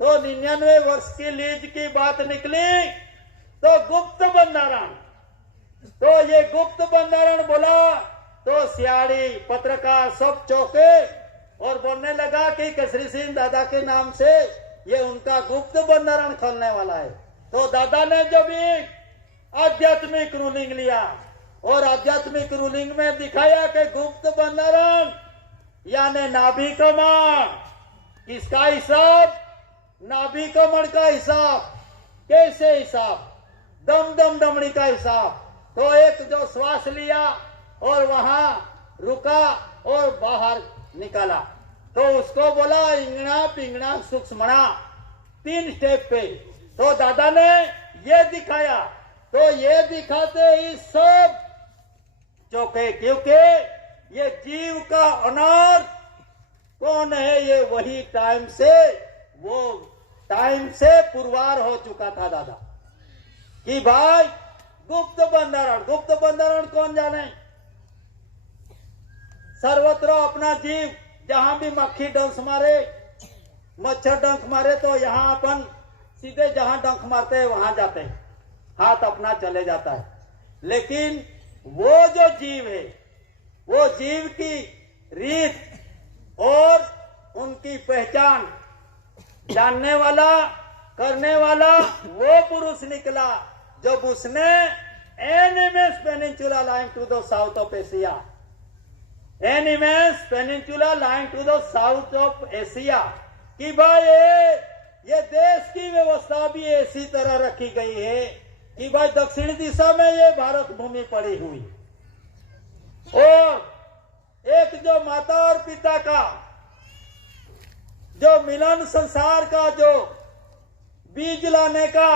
तो 99 वर्ष की लीज की बात निकली, तो गुप्त बंधारण, तो ये गुप्त बंधारण बोला तो सियाड़ी पत्रकार सब चौके और बोलने लगा कि केसरी सिंह दादा के नाम से ये उनका गुप्त बंधारण खोलने वाला है। तो दादा ने जब एक आध्यात्मिक रूलिंग लिया और आध्यात्मिक रूलिंग में दिखाया कि गुप्त बंधारण यानी नाभि कमर, किसका हिसाब? नाभि कमर का हिसाब। कैसे हिसाब? दम दम दमड़ी का हिसाब। तो एक जो श्वास लिया और वहां रुका और बाहर निकाला, तो उसको बोला इंगना पिंगना सूक्ष्मणा, 3 स्टेप पे। तो दादा ने ये दिखाया, तो ये दिखाते ही सब चौके, क्योंकि ये जीव का अनर्थ कौन है, ये वही टाइम से पुरवार हो चुका था दादा कि भाई गुप्त बंधारण कौन जाने। सर्वत्र अपना जीव, जहां भी मक्खी डंक मारे, मच्छर डंक मारे, तो यहाँ अपन सीधे जहां डंक मारते हैं वहां जाते हैं, हाथ अपना चले जाता है। लेकिन वो जो जीव है, वो जीव की रीत और उनकी पहचान जानने वाला, करने वाला वो पुरुष निकला जब उसने an immense peninsula line to the south of Asia, an immense peninsula line to the south of Asia, कि भाई ये देश की व्यवस्था भी ऐसी तरह रखी गई है कि भाई दक्षिण दिशा में ये भारत भूमि पड़ी हुई, और एक जो माता और पिता का जो मिलन संसार का जो बीज लाने का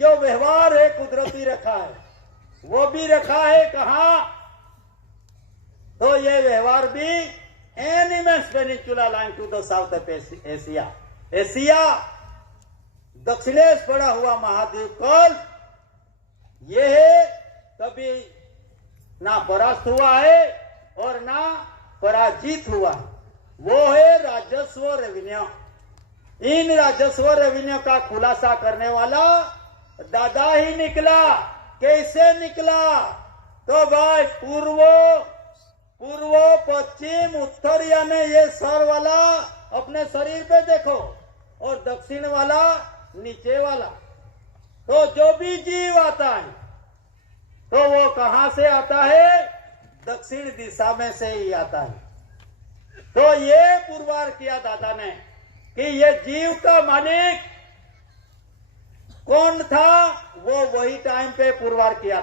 जो व्यवहार है कुदरती रखा है, वो भी रखा है कहां? तो ये व्यवहार भी animus peninsula line to the south of Asia, Asia दक्षिणेश पड़ा हुआ महाद्वीप कल ये है, कभी ना परास्त हुआ है और ना पराजित हुआ। वो है राजस्व रेवेन्यू। इन राजस्व रेवेन्यू का खुलासा करने वाला दादा ही निकला। कैसे निकला? तो भाई पूर्व पश्चिम उत्तर यानी ये सर वाला अपने शरीर पे देखो और दक्षिण वाला नीचे वाला। तो जो भी जीव आता है तो वो कहां से आता है? दक्षिण दिशा में से ही आता है। तो ये पुरवार किया दादा ने कि ये जीव का मालिक कौन था, वो वही टाइम पे पुरवार किया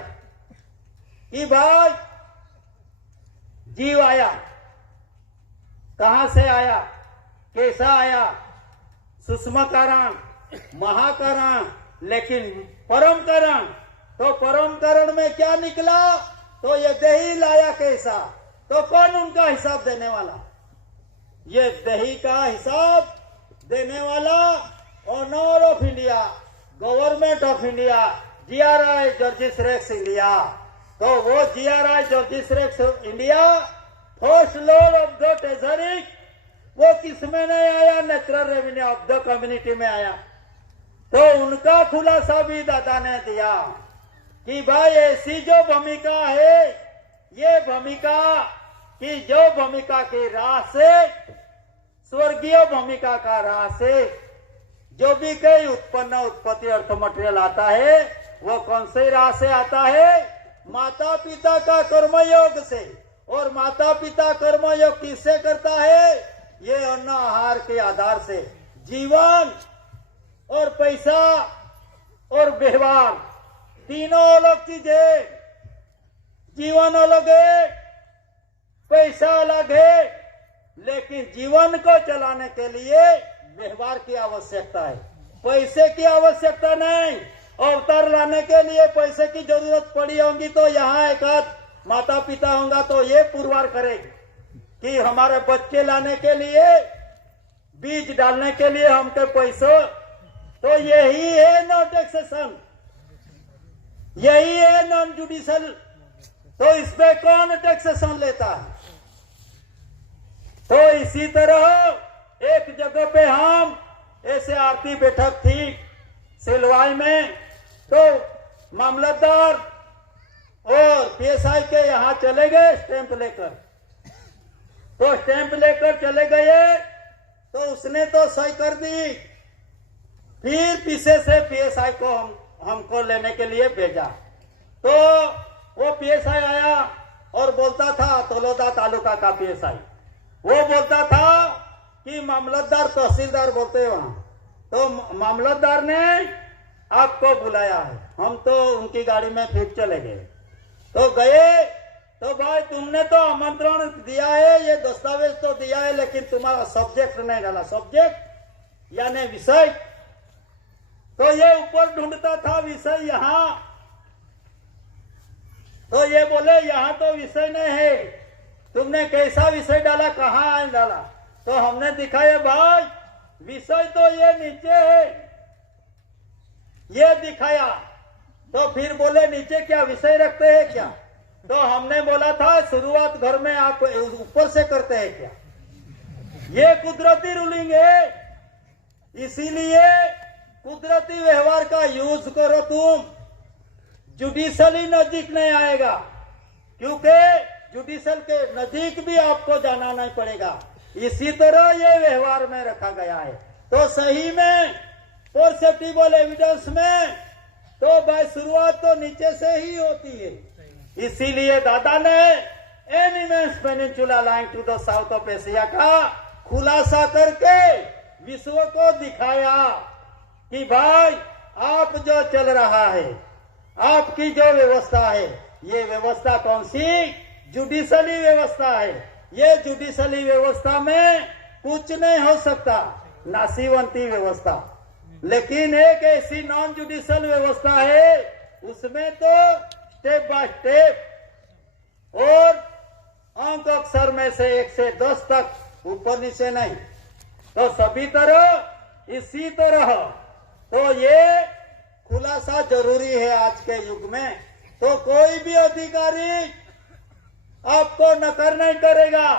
कि भाई जीव आया, कहां से आया, कैसा आया, सूक्ष्म कारण, महाकरण, लेकिन परम करण। तो परम करण में क्या निकला? तो ये दही लाया कैसा? तो कौन उनका हिसाब देने वाला? ये दही का हिसाब देने वाला owner of India, government of India, GRI Georgius Rex India. तो वो GRI Georgius Rex India first lord of the treasury, वो किस में नहीं आया? Natural revenue of the community में आया। तो उनका खुलासा भी दादा ने दिया कि भाई ऐसी जो भूमिका है, ये भूमिका की जो भूमिका की राह से, स्वर्गीय भूमिका का राह से जो भी कई उत्पन्न उत्पत्ति अर्थ मटेरियल आता है वो कौन से राह से आता है? माता पिता का कर्मयोग से। और माता पिता कर्मयोग किससे करता है? ये अन्न आहार के आधार से। जीवन और पैसा और व्यवहार तीनों अलग चीजें। जीवन अलग है, पैसा अलग है, लेकिन जीवन को चलाने के लिए व्यवहार की आवश्यकता है, पैसे की आवश्यकता नहीं। अवतार लाने के लिए पैसे की जरूरत पड़ी होगी तो यहाँ एक आध माता पिता होगा तो ये पुरवार करेगी कि हमारे बच्चे लाने के लिए, बीज डालने के लिए हमके पैसों, तो यही है नॉन टैक्सेशन, यही है नॉन जुडिशियल। तो इसमें कौन टैक्सेशन लेता है? तो इसी तरह एक जगह पे हम ऐसे आरती बैठक थी सिलवाई में, तो मामलतदार और पीएसआई के यहाँ चले गए स्टैंप लेकर। तो स्टैंप लेकर चले गए तो उसने तो सही कर दी, फिर पीछे से पीएसआई को हमको लेने के लिए भेजा। तो वो पीएसआई आया और बोलता था, तलोदा तालुका का पीएसआई, वो बोलता था कि मामलतदार तहसीलदार बोलते हैं वहां, तो मामलतदार ने आपको बुलाया है। हम तो उनकी गाड़ी में फिर चले गए। तो गए तो भाई तुमने तो आमंत्रण दिया है, ये दस्तावेज तो दिया है, लेकिन तुम्हारा सब्जेक्ट नहीं डाला। सब्जेक्ट यानी विषय। तो ये ऊपर ढूंढता था विषय यहाँ, तो ये बोले यहाँ तो विषय नहीं है, तुमने कैसा विषय डाला, कहाँ डाला? तो हमने दिखाया भाई विषय तो ये नीचे है, ये दिखाया। तो फिर बोले नीचे क्या विषय रखते हैं क्या? तो हमने बोला था शुरुआत घर में आप ऊपर से करते हैं क्या? ये कुदरती रूलिंग है, इसीलिए कुदरती व्यवहार का यूज करो तुम। जुडिशली नजदीक नहीं आएगा, क्योंकि जुडिशल के नजदीक भी आपको जाना नहीं पड़ेगा। इसी तरह ये व्यवहार में रखा गया है। तो सही में परसेप्टिबल एविडेंस में तो भाई शुरुआत तो नीचे से ही होती है। इसीलिए दादा ने an immense peninsula line to the south of Asia का खुलासा करके विश्व को दिखाया कि भाई आप जो चल रहा है, आपकी जो व्यवस्था है, ये व्यवस्था कौन सी? जुडिशली व्यवस्था है। ये जुडिशली व्यवस्था में कुछ नहीं हो सकता, नासीवंती व्यवस्था। लेकिन एक ऐसी नॉन जुडिशियल व्यवस्था है, उसमें तो स्टेप बाय स्टेप और अंक अक्षर में से 1 से 10 तक ऊपर नीचे नहीं, तो सभी तरह इसी तरह। तो ये खुलासा जरूरी है आज के युग में। तो कोई भी अधिकारी आपको नकर नहीं करेगा,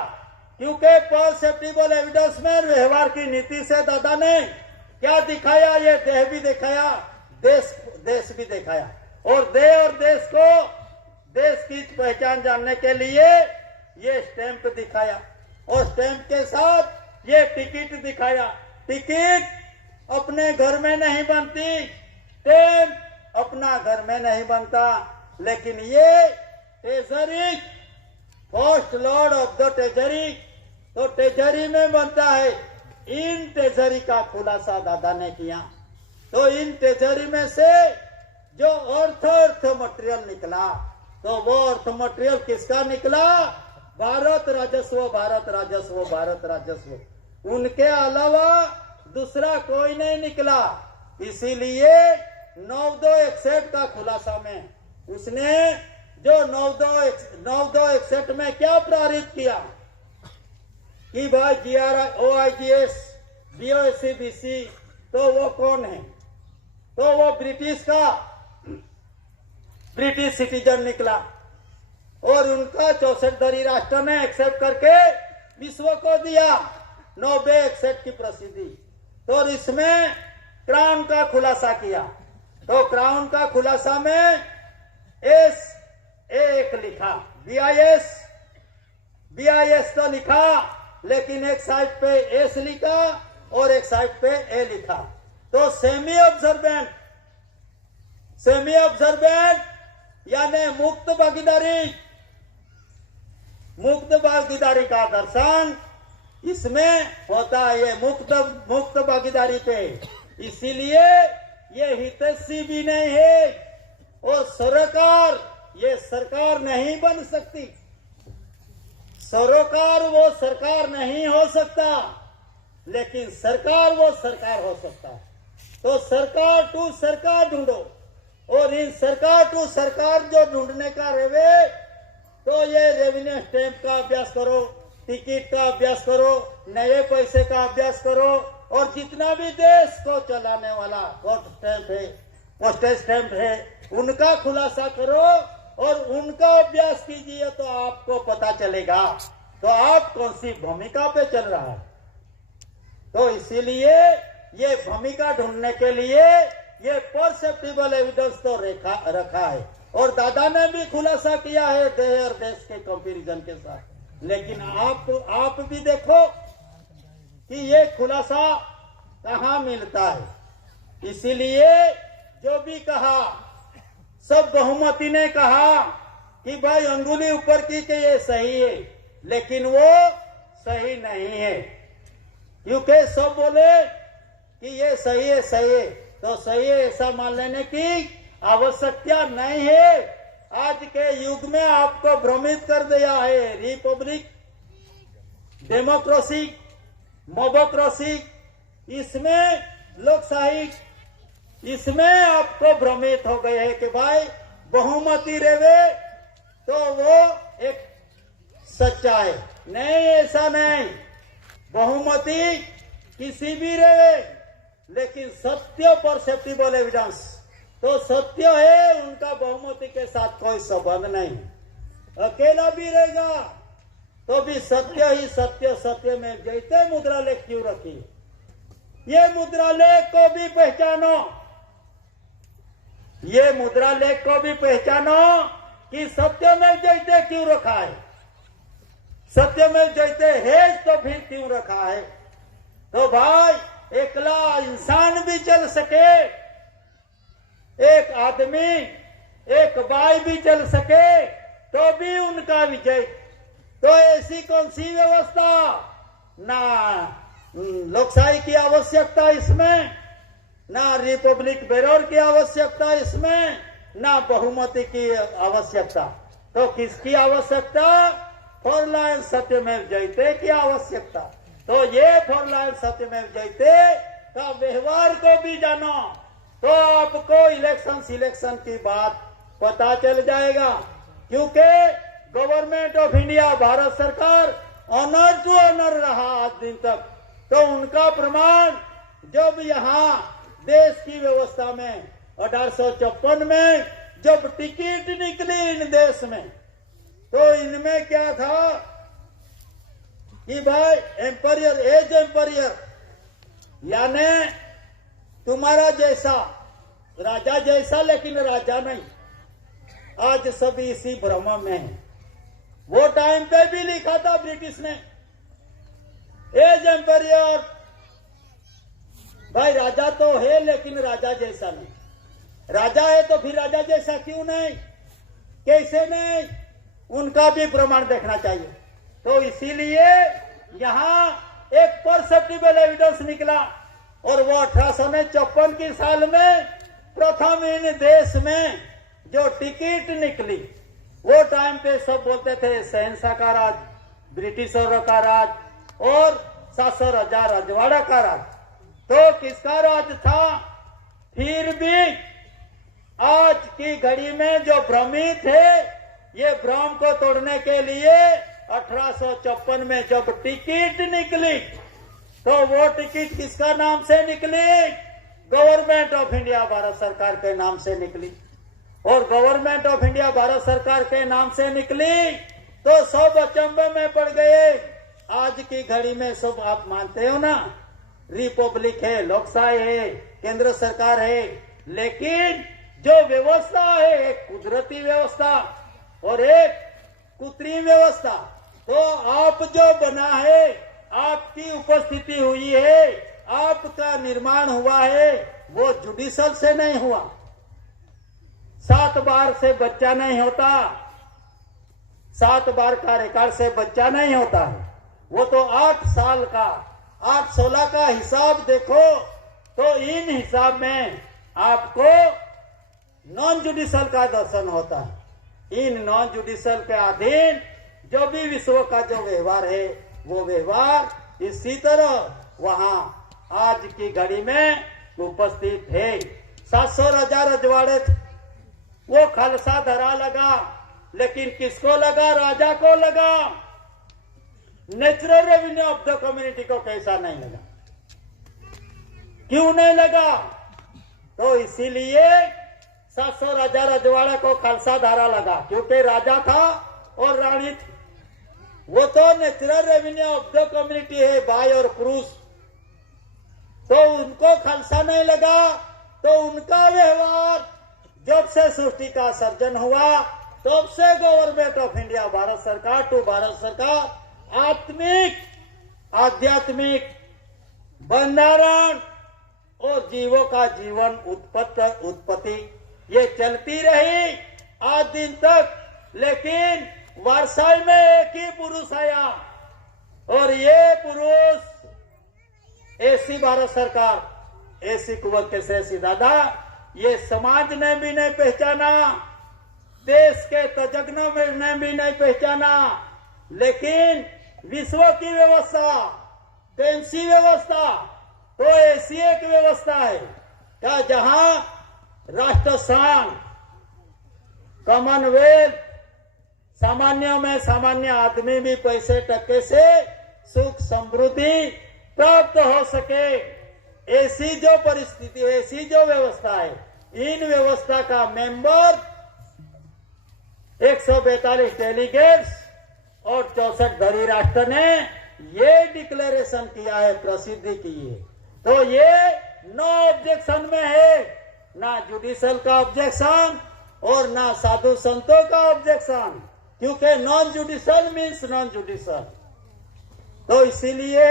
क्योंकि परसेप्टिबल एविडेंस में व्यवहार की नीति से दादा ने क्या दिखाया? ये देह भी दिखाया, देश भी दिखाया। और देश को, देश की पहचान जानने के लिए ये स्टैंप दिखाया, और स्टैंप के साथ ये टिकट दिखाया। टिकट अपने घर में नहीं बनती, स्टैंप अपना घर में नहीं बनता, लेकिन ये treasury, first lord of the treasury, तो ट्रेजरी में बनता है। इन ट्रेजरी का खुलासा दादा ने किया। तो इन ट्रेजरी में से जो अर्थ मटेरियल निकला, तो वो अर्थ मटेरियल किसका निकला? भारत राजस्व, भारत राजस्व, भारत राजस्व। उनके अलावा दूसरा कोई नहीं निकला। इसीलिए 9261 का खुलासा में उसने जो 9261 में क्या प्रारित किया कि भाई GRI, OIGS, BOSC, BC, तो वो कौन है? तो वो ब्रिटिश सिटीजन निकला, और उनका 64 धरी राष्ट्र ने एक्सेप्ट करके विश्व को दिया 9061 की प्रसिद्धि। तो इसमें क्राउन का खुलासा किया। तो क्राउन का खुलासा में एक लिखा, BIS तो लिखा, लेकिन एक साइड पे एस लिखा और एक साइड पे ए लिखा। तो सेमी ऑब्जर्वेंट यानी मुक्त भागीदारी का दर्शन इसमें होता है। ये मुक्त भागीदारी पे, इसीलिए ये हितैषी भी नहीं है और ये सरकार नहीं बन सकती। सरोकार वो सरकार नहीं हो सकता, लेकिन सरकार वो सरकार हो सकता है। तो सरकार टू सरकार ढूंढो, और इन सरकार टू सरकार जो ढूंढने का रहे, तो ये रेवेन्यू स्टैंप का अभ्यास करो, टिकट का अभ्यास करो, नए पैसे का अभ्यास करो, और जितना भी देश को चलाने वाला पोस्टेज स्टैंप है उनका खुलासा करो और उनका अभ्यास कीजिए, तो आपको पता चलेगा तो आप कौन सी भूमिका पे चल रहा है। तो इसीलिए ये भूमिका ढूंढने के लिए ये परसेप्टिबल एविडेंस तो रखा है, और दादा ने भी खुलासा किया है देश और देश के कंपैरिजन के साथ। लेकिन आप भी देखो कि ये खुलासा कहाँ मिलता है। इसीलिए जो भी कहा, सब बहुमती ने कहा कि भाई अंगुली ऊपर की कि ये सही है, लेकिन वो सही नहीं है, क्योंकि सब बोले कि ये सही है तो सही है ऐसा मान लेने की आवश्यकता नहीं है। आज के युग में आपको भ्रमित कर दिया है रिपब्लिक, डेमोक्रेसी, मोबोक्रेसी, इसमें लोकशाही, इसमें आपको भ्रमित हो गए हैं कि भाई बहुमती रहे तो वो एक सच्चा है। नहीं, ऐसा नहीं। बहुमती किसी भी रहे, लेकिन सत्य परसेप्टिबल एविडेंस, तो सत्य है, उनका बहुमती के साथ कोई संबंध नहीं। अकेला भी रहेगा तो भी सत्य ही सत्य में जैसे मुद्रा लेख क्यों रखी, ये मुद्रा लेख को भी पहचानो, ये मुद्रा लेख को भी पहचानो कि सत्य में जैसे क्यों रखा है। सत्य में जैसे है तो फिर क्यों रखा है। तो भाई एकला इंसान भी चल सके, एक आदमी एक बाई भी चल सके तो भी उनका विजय। तो ऐसी कौन सी व्यवस्था, ना लोकशाही की आवश्यकता इसमें, ना रिपब्लिक बेरोर की आवश्यकता इसमें, ना बहुमती की आवश्यकता। तो किसकी आवश्यकता? फॉर लाइन सत्यमेव जयते की आवश्यकता। तो ये फॉर लाइन सत्यमेव जयते का व्यवहार को भी जानो, तो आपको इलेक्शन सिलेक्शन की बात पता चल जाएगा। क्योंकि गवर्नमेंट ऑफ इंडिया, भारत सरकार ऑनर टू ऑनर रहा आज दिन तक। तो उनका प्रमाण जब यहाँ देश की व्यवस्था में 1856 में जब टिकट निकली इन देश में, तो इनमें क्या था कि भाई एम्पायर, एज एम्पायर, यानी तुम्हारा जैसा, राजा जैसा लेकिन राजा नहीं। आज सभी इसी भ्रम में है। वो टाइम पे भी लिखा था ब्रिटिश ने, एज एम्पायर, भाई राजा तो है लेकिन राजा जैसा नहीं। राजा है तो फिर राजा जैसा क्यों नहीं, कैसे नहीं, उनका भी प्रमाण देखना चाहिए। तो इसीलिए यहाँ एक परसेप्टिबल एविडेंस निकला, और वो 1854 की साल में प्रथम इन देश में जो टिकट निकली, वो टाइम पे सब बोलते थे शहंशाह का राज, ब्रिटिशरों का राज और शासक राजा रजवाड़ा का राज। तो किसका राज था? फिर भी आज की घड़ी में जो भ्रमित है, ये भ्रम को तोड़ने के लिए 1854 में जब टिकट निकली, तो वो टिकट किसका नाम से निकली? गवर्नमेंट ऑफ इंडिया भारत सरकार के नाम से निकली। और गवर्नमेंट ऑफ इंडिया भारत सरकार के नाम से निकली तो सब अचंभे में पड़ गए। आज की घड़ी में सब आप मानते हो ना, रिपब्लिक है, लोकशाही है, केंद्र सरकार है, लेकिन जो व्यवस्था है एक कुदरती व्यवस्था और एक कृत्रिम व्यवस्था। तो आप जो बना है, आपकी उपस्थिति हुई है, आपका निर्माण हुआ है वो जुडिशल से नहीं हुआ। 7 बार से बच्चा नहीं होता, 7 बार का रिकॉर्ड से बच्चा नहीं होता है। वो तो 8 साल का 8-16 का हिसाब देखो तो इन हिसाब में आपको नॉन जुडिशल का दर्शन होता है। इन नॉन जुडिशल के अधीन जो भी विश्व का जो व्यवहार है वो व्यवहार इसी तरह वहां आज की घड़ी में उपस्थित है। 700 राजा रजवाड़े थे, वो खालसा धरा लगा, लेकिन किसको लगा? राजा को लगा। Natural revenue of the community को कैसा नहीं लगा? क्यों नहीं लगा? तो इसीलिए 700 राजा रजवाड़ा को खालसा धारा लगा, क्योंकि राजा था और रानी थी। वो तो natural revenue of the community है, भाई और पुरुष। तो उनको खालसा नहीं लगा, तो उनका व्यवहार जब से सृष्टि का सर्जन हुआ तब से गवर्नमेंट ऑफ इंडिया, भारत सरकार टू भारत सरकार आत्मिक आध्यात्मिक बंधारण और जीवों का जीवन उत्पत्ति ये चलती रही आज दिन तक। लेकिन वारसाई में एक ही पुरुष आया और ये पुरुष ऐसी भारत सरकार, ऐसी कुंवर केसरी दादा, ये समाज ने भी नहीं पहचाना, देश के तज्ञों ने भी नहीं पहचाना, लेकिन विश्व की व्यवस्था, पेंसी व्यवस्था तो ऐसी एक व्यवस्था है क्या जहां राष्ट्रसंघ, कॉमनवेल्थ, सामान्य में सामान्य आदमी भी पैसे टके से सुख समृद्धि प्राप्त हो सके, ऐसी जो परिस्थिति, ऐसी जो व्यवस्था है, इन व्यवस्था का मेंबर 142 डेलीगेट्स और 64 धरी राष्ट्र ने ये डिक्लेरेशन किया है, प्रसिद्धि की है। तो ये नो ऑब्जेक्शन में है, ना जुडिशल का ऑब्जेक्शन और ना साधु संतों का ऑब्जेक्शन, क्योंकि non judicial means non judicial. तो इसीलिए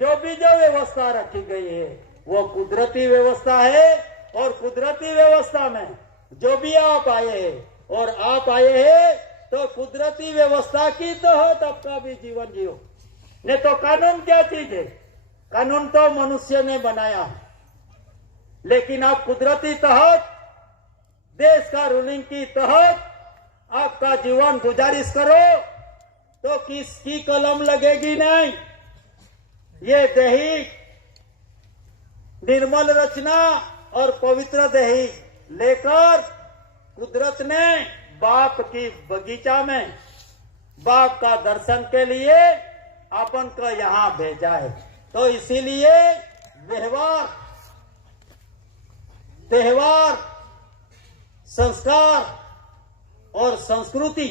जो भी जो व्यवस्था रखी गई है वो कुदरती व्यवस्था है, और कुदरती व्यवस्था में जो भी आप आए हैं और आप आए हैं तो कुदरती व्यवस्था की तहत आपका भी जीवन जियो। नहीं तो कानून क्या चीज है? कानून तो मनुष्य ने बनाया, लेकिन आप कुदरती तहत, देश का रूलिंग की तहत आपका जीवन गुजारिश करो तो किसकी कलम लगेगी नहीं। ये देही निर्मल रचना और पवित्र देही लेकर कुदरत ने बाप की बगीचा में बाप का दर्शन के लिए अपन को यहां भेजा है। तो इसीलिए व्यवहार, त्योहार, संस्कार और संस्कृति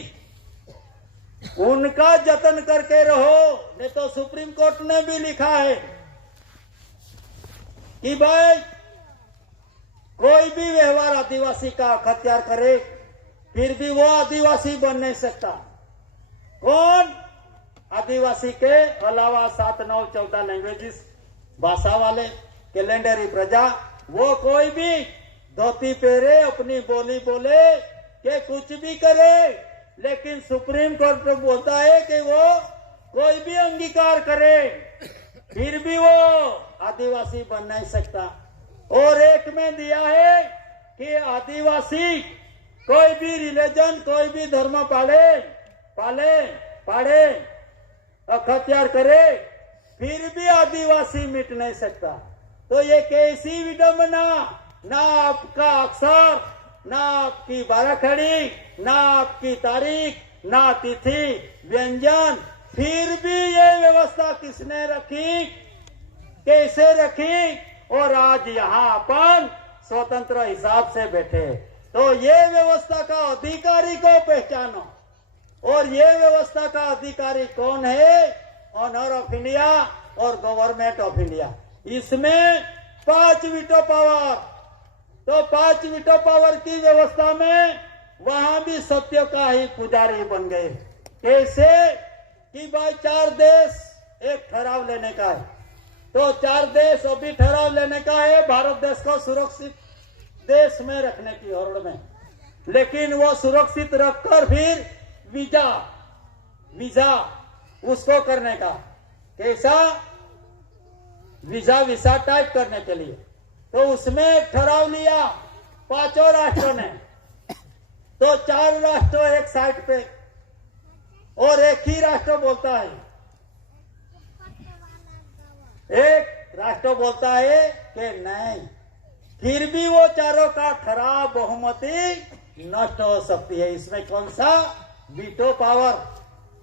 उनका जतन करके रहो। नहीं तो सुप्रीम कोर्ट ने भी लिखा है कि भाई कोई भी व्यवहार आदिवासी का अख्तियार करे फिर भी वो आदिवासी बन नहीं सकता। कौन? आदिवासी के अलावा 7, 9, 14 लैंग्वेजेस भाषा वाले कैलेंडरी प्रजा, वो कोई भी धोती पहरे, अपनी बोली बोले कि कुछ भी करे, लेकिन सुप्रीम कोर्ट बोलता है कि वो कोई भी अंगीकार करे फिर भी वो आदिवासी बन नहीं सकता। और एक में दिया है कि आदिवासी कोई भी रिलीजन, कोई भी धर्म पाड़े अख्तियार करे फिर भी आदिवासी मिट नहीं सकता। तो ये कैसी विडंबना, ना आपका अक्षर, ना आपकी बाराखड़ी, ना आपकी तारीख, ना तिथि, व्यंजन, फिर भी ये व्यवस्था किसने रखी, कैसे रखी, और आज यहाँ अपन स्वतंत्र हिसाब से बैठे। तो ये व्यवस्था का अधिकारी को पहचानो, और ये व्यवस्था का अधिकारी कौन है? ऑनर ऑफ इंडिया और गवर्नमेंट ऑफ इंडिया। इसमें 5 वीटो पावर। तो 5 वीटो पावर की व्यवस्था में वहां भी सत्य का ही पुजारी बन गए। कैसे? कि भाई 4 देश एक ठहराव लेने का है, तो 4 देश अभी ठहराव लेने का है भारत देश को सुरक्षित देश में रखने की होड़ में, लेकिन वो सुरक्षित रखकर फिर वीजा उसको करने का, कैसा वीजा टाइप करने के लिए। तो उसमें ठहराव लिया 5 राष्ट्रों ने, तो 4 राष्ट्र एक साइड पे और एक ही राष्ट्र बोलता है, एक राष्ट्र बोलता है कि नहीं, फिर भी वो चारों का ठहराव बहुमति नष्ट हो सकती है। इसमें कौन सा वीटो पावर,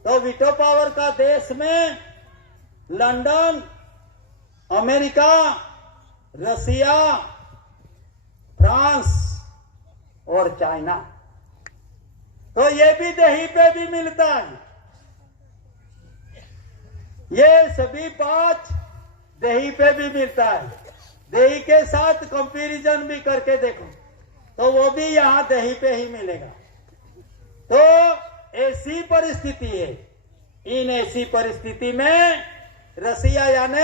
तो वीटो पावर का देश में लंदन, अमेरिका, रसिया, फ्रांस और चाइना। तो ये भी दही पे भी मिलता है, ये सभी 5 दही पे भी मिलता है। दही के साथ कंपैरिजन भी करके देखो तो वो भी यहाँ दही पे ही मिलेगा। तो ऐसी परिस्थिति है, इन ऐसी परिस्थिति में रसिया यानी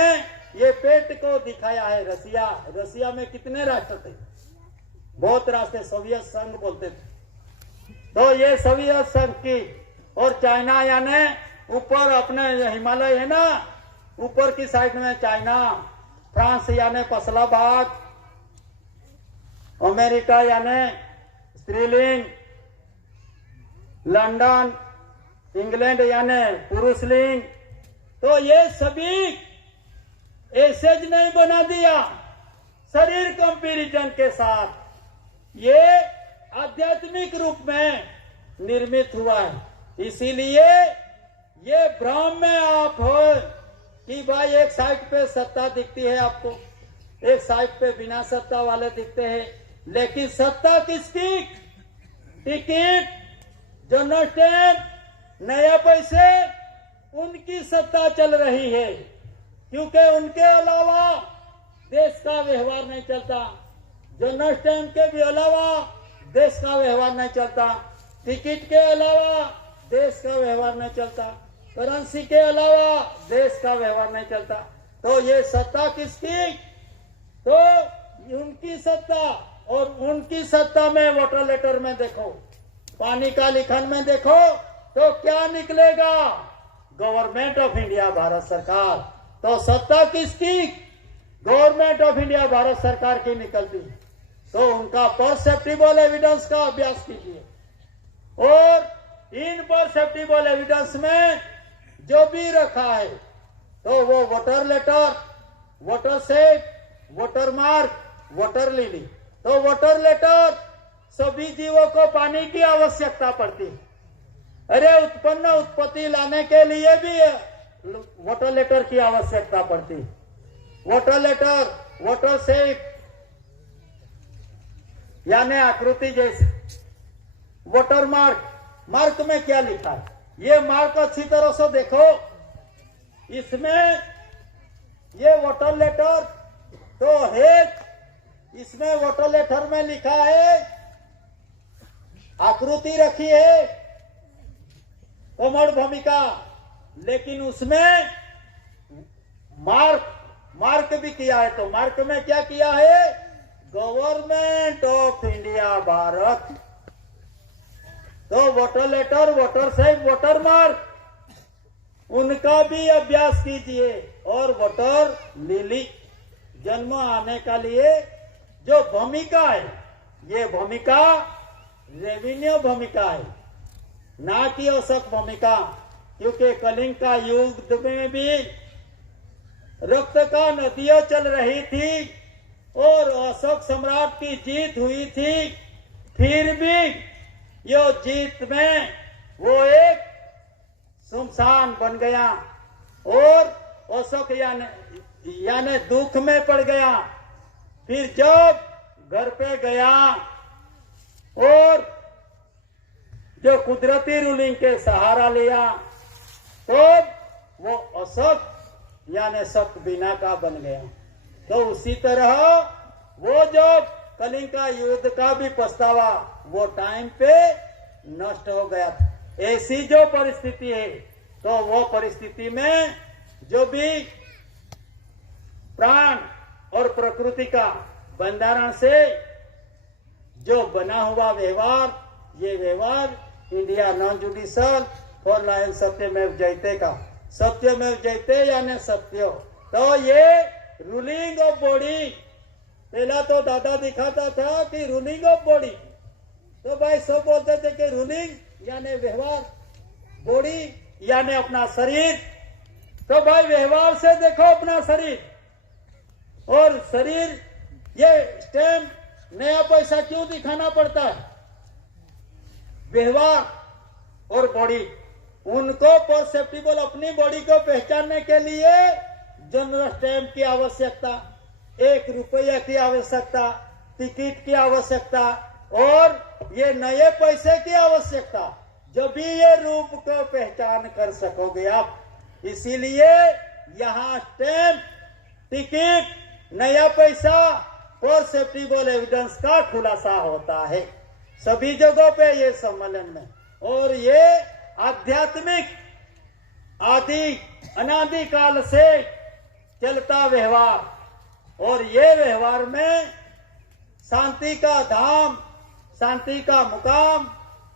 ये पेट को दिखाया है। रसिया में कितने राष्ट्र थे, बहुत राष्ट्र, सोवियत संघ बोलते थे, तो ये सोवियत संघ की, और चाइना यानी ऊपर अपने हिमालय है ना, ऊपर की साइड में चाइना, फ्रांस यानी पसला भाग, अमेरिका यानी स्त्रीलिंग, लंदन, इंग्लैंड यानी पुरुषलिंग। तो ये सभी ऐसे ज नहीं बना दिया शरीर कंपैरिजन के साथ, ये आध्यात्मिक रूप में निर्मित हुआ है। इसीलिए ये भ्रम में आप हो कि भाई एक साइड पे सत्ता दिखती है आपको, एक साइड पे बिना सत्ता वाले दिखते हैं, लेकिन सत्ता किसकी? टिकट, जो नोट, नया पैसे, उनकी सत्ता चल रही है, क्योंकि उनके अलावा देश का व्यवहार नहीं चलता। जो नोट के भी अलावा देश का व्यवहार नहीं चलता, टिकट के अलावा देश का व्यवहार नहीं चलता, करेंसी के अलावा देश का व्यवहार नहीं चलता। तो ये सत्ता किसकी? तो उनकी सत्ता, और उनकी सत्ता में वोटर लेटर में देखो, पानी का लिखन में देखो तो क्या निकलेगा? गवर्नमेंट ऑफ इंडिया, भारत सरकार। तो सत्ता किसकी? गवर्नमेंट ऑफ इंडिया, भारत सरकार की निकलती। तो उनका परसेप्टिबल एविडेंस का अभ्यास कीजिए, और इन परसेप्टिबल एविडेंस में जो भी रखा है, तो वो voter letter, voter set, voter mark, voter lily. तो वोटर लेटर, सभी जीवों को पानी की आवश्यकता पड़ती, अरे उत्पत्ति लाने के लिए भी वोटर लेटर की आवश्यकता पड़ती। वोटर लेटर, वोटर सेट यानी आकृति जैसे, वोटर मार्क, मार्क में क्या लिखा है? ये मार्क अच्छी तरह से देखो, इसमें ये वोटर लेटर तो है, इसमें वोटर लेटर में लिखा है, आकृति रखी है कोमल भूमिका, लेकिन उसमें मार्क भी किया है। तो मार्क में क्या किया है? Government of India Bharat. तो voter letter, voter set, voter mark, उनका भी अभ्यास कीजिए। और वोटर लिली, जन्म आने का लिए जो भूमिका है, ये भूमिका रेवेन्यू भूमिका है, ना कि अशोक भूमिका, क्योंकि कलिंग का युद्ध में भी रक्त का नदियां चल रही थी और अशोक सम्राट की जीत हुई थी। फिर भी यो जीत में वो एक सुमसान बन गया और अशोक यानी दुख में पड़ गया। फिर जब घर पे गया और जो कुदरती रूलिंग के सहारा लिया, तो वो अशोक यानी शक बिना का बन गया। तो उसी तरह वो जो कलिंग का युद्ध का भी पछतावा वो टाइम पे नष्ट हो गया था। ऐसी जो परिस्थिति है, तो वो परिस्थिति में जो भी प्राण और प्रकृति का बंधारण से जो बना हुआ व्यवहार, ये व्यवहार India non judicial for line सत्यमेव जयते का, सत्यमेव जयते यानी सत्य। तो ये रूलिंग ऑफ बॉडी, पहला तो दादा दिखाता था कि रूलिंग ऑफ बॉडी, तो भाई सब बोलते थे कि रूलिंग यानी व्यवहार, बॉडी यानी अपना शरीर। तो भाई व्यवहार से देखो अपना शरीर, और शरीर ये स्टैम्प नया पैसा क्यों दिखाना पड़ता है? व्यवहार और बॉडी, उनको परसेप्टिबल अपनी बॉडी को पहचानने के लिए जनरल स्टैम्प की आवश्यकता, 1 रुपया की आवश्यकता, टिकट की आवश्यकता और ये नए पैसे की आवश्यकता, जब भी ये रूप को पहचान कर सकोगे आप। इसीलिए यहाँ स्टैम्प, टिकट, नया पैसा परसेप्टिबल एविडेंस का खुलासा होता है सभी जगहों पे ये सम्मेलन में। और ये आध्यात्मिक आदि अनादि काल से चलता व्यवहार, और ये व्यवहार में शांति का धाम, शांति का मुकाम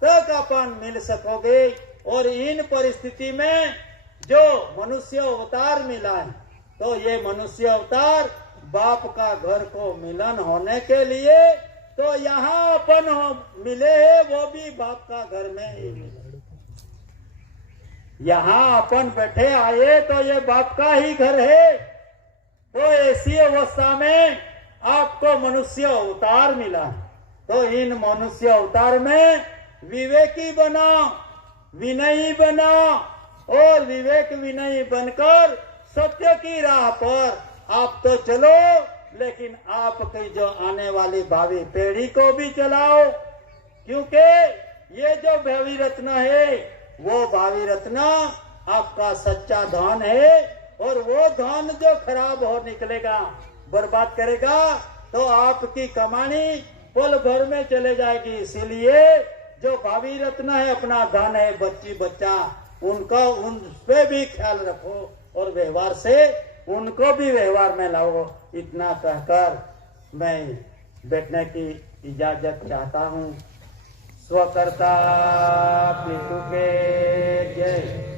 तक अपन मिल सकोगे। और इन परिस्थिति में जो मनुष्य अवतार मिला है, तो ये मनुष्य अवतार बाप का घर को मिलन होने के लिए, तो यहाँ अपन मिले हैं, वो भी बाप का घर में ही मिले। यहाँ अपन बैठे आए तो ये बाप का ही घर है। तो ऐसी अवस्था में आपको मनुष्य अवतार मिला, तो इन मनुष्य अवतार में विवेकी बना, विनयी बना, और विवेक विनयी बनकर सत्य की राह पर आप तो चलो, लेकिन आपकी जो आने वाली भावी पीढ़ी को भी चलाओ। क्योंकि ये जो भावी रत्न है, वो भावी रत्न आपका सच्चा धन है, और वो धन जो खराब हो निकलेगा, बर्बाद करेगा, तो आपकी कमानी पल भर में चले जाएगी। इसीलिए जो भावी रत्न है, अपना धन है, बच्ची बच्चा, उनका उन पे भी ख्याल रखो, और व्यवहार से उनको भी व्यवहार में लाओ। इतना कहकर मैं बैठने की इजाजत चाहता हूँ। स्वकर्ता पितु के जय।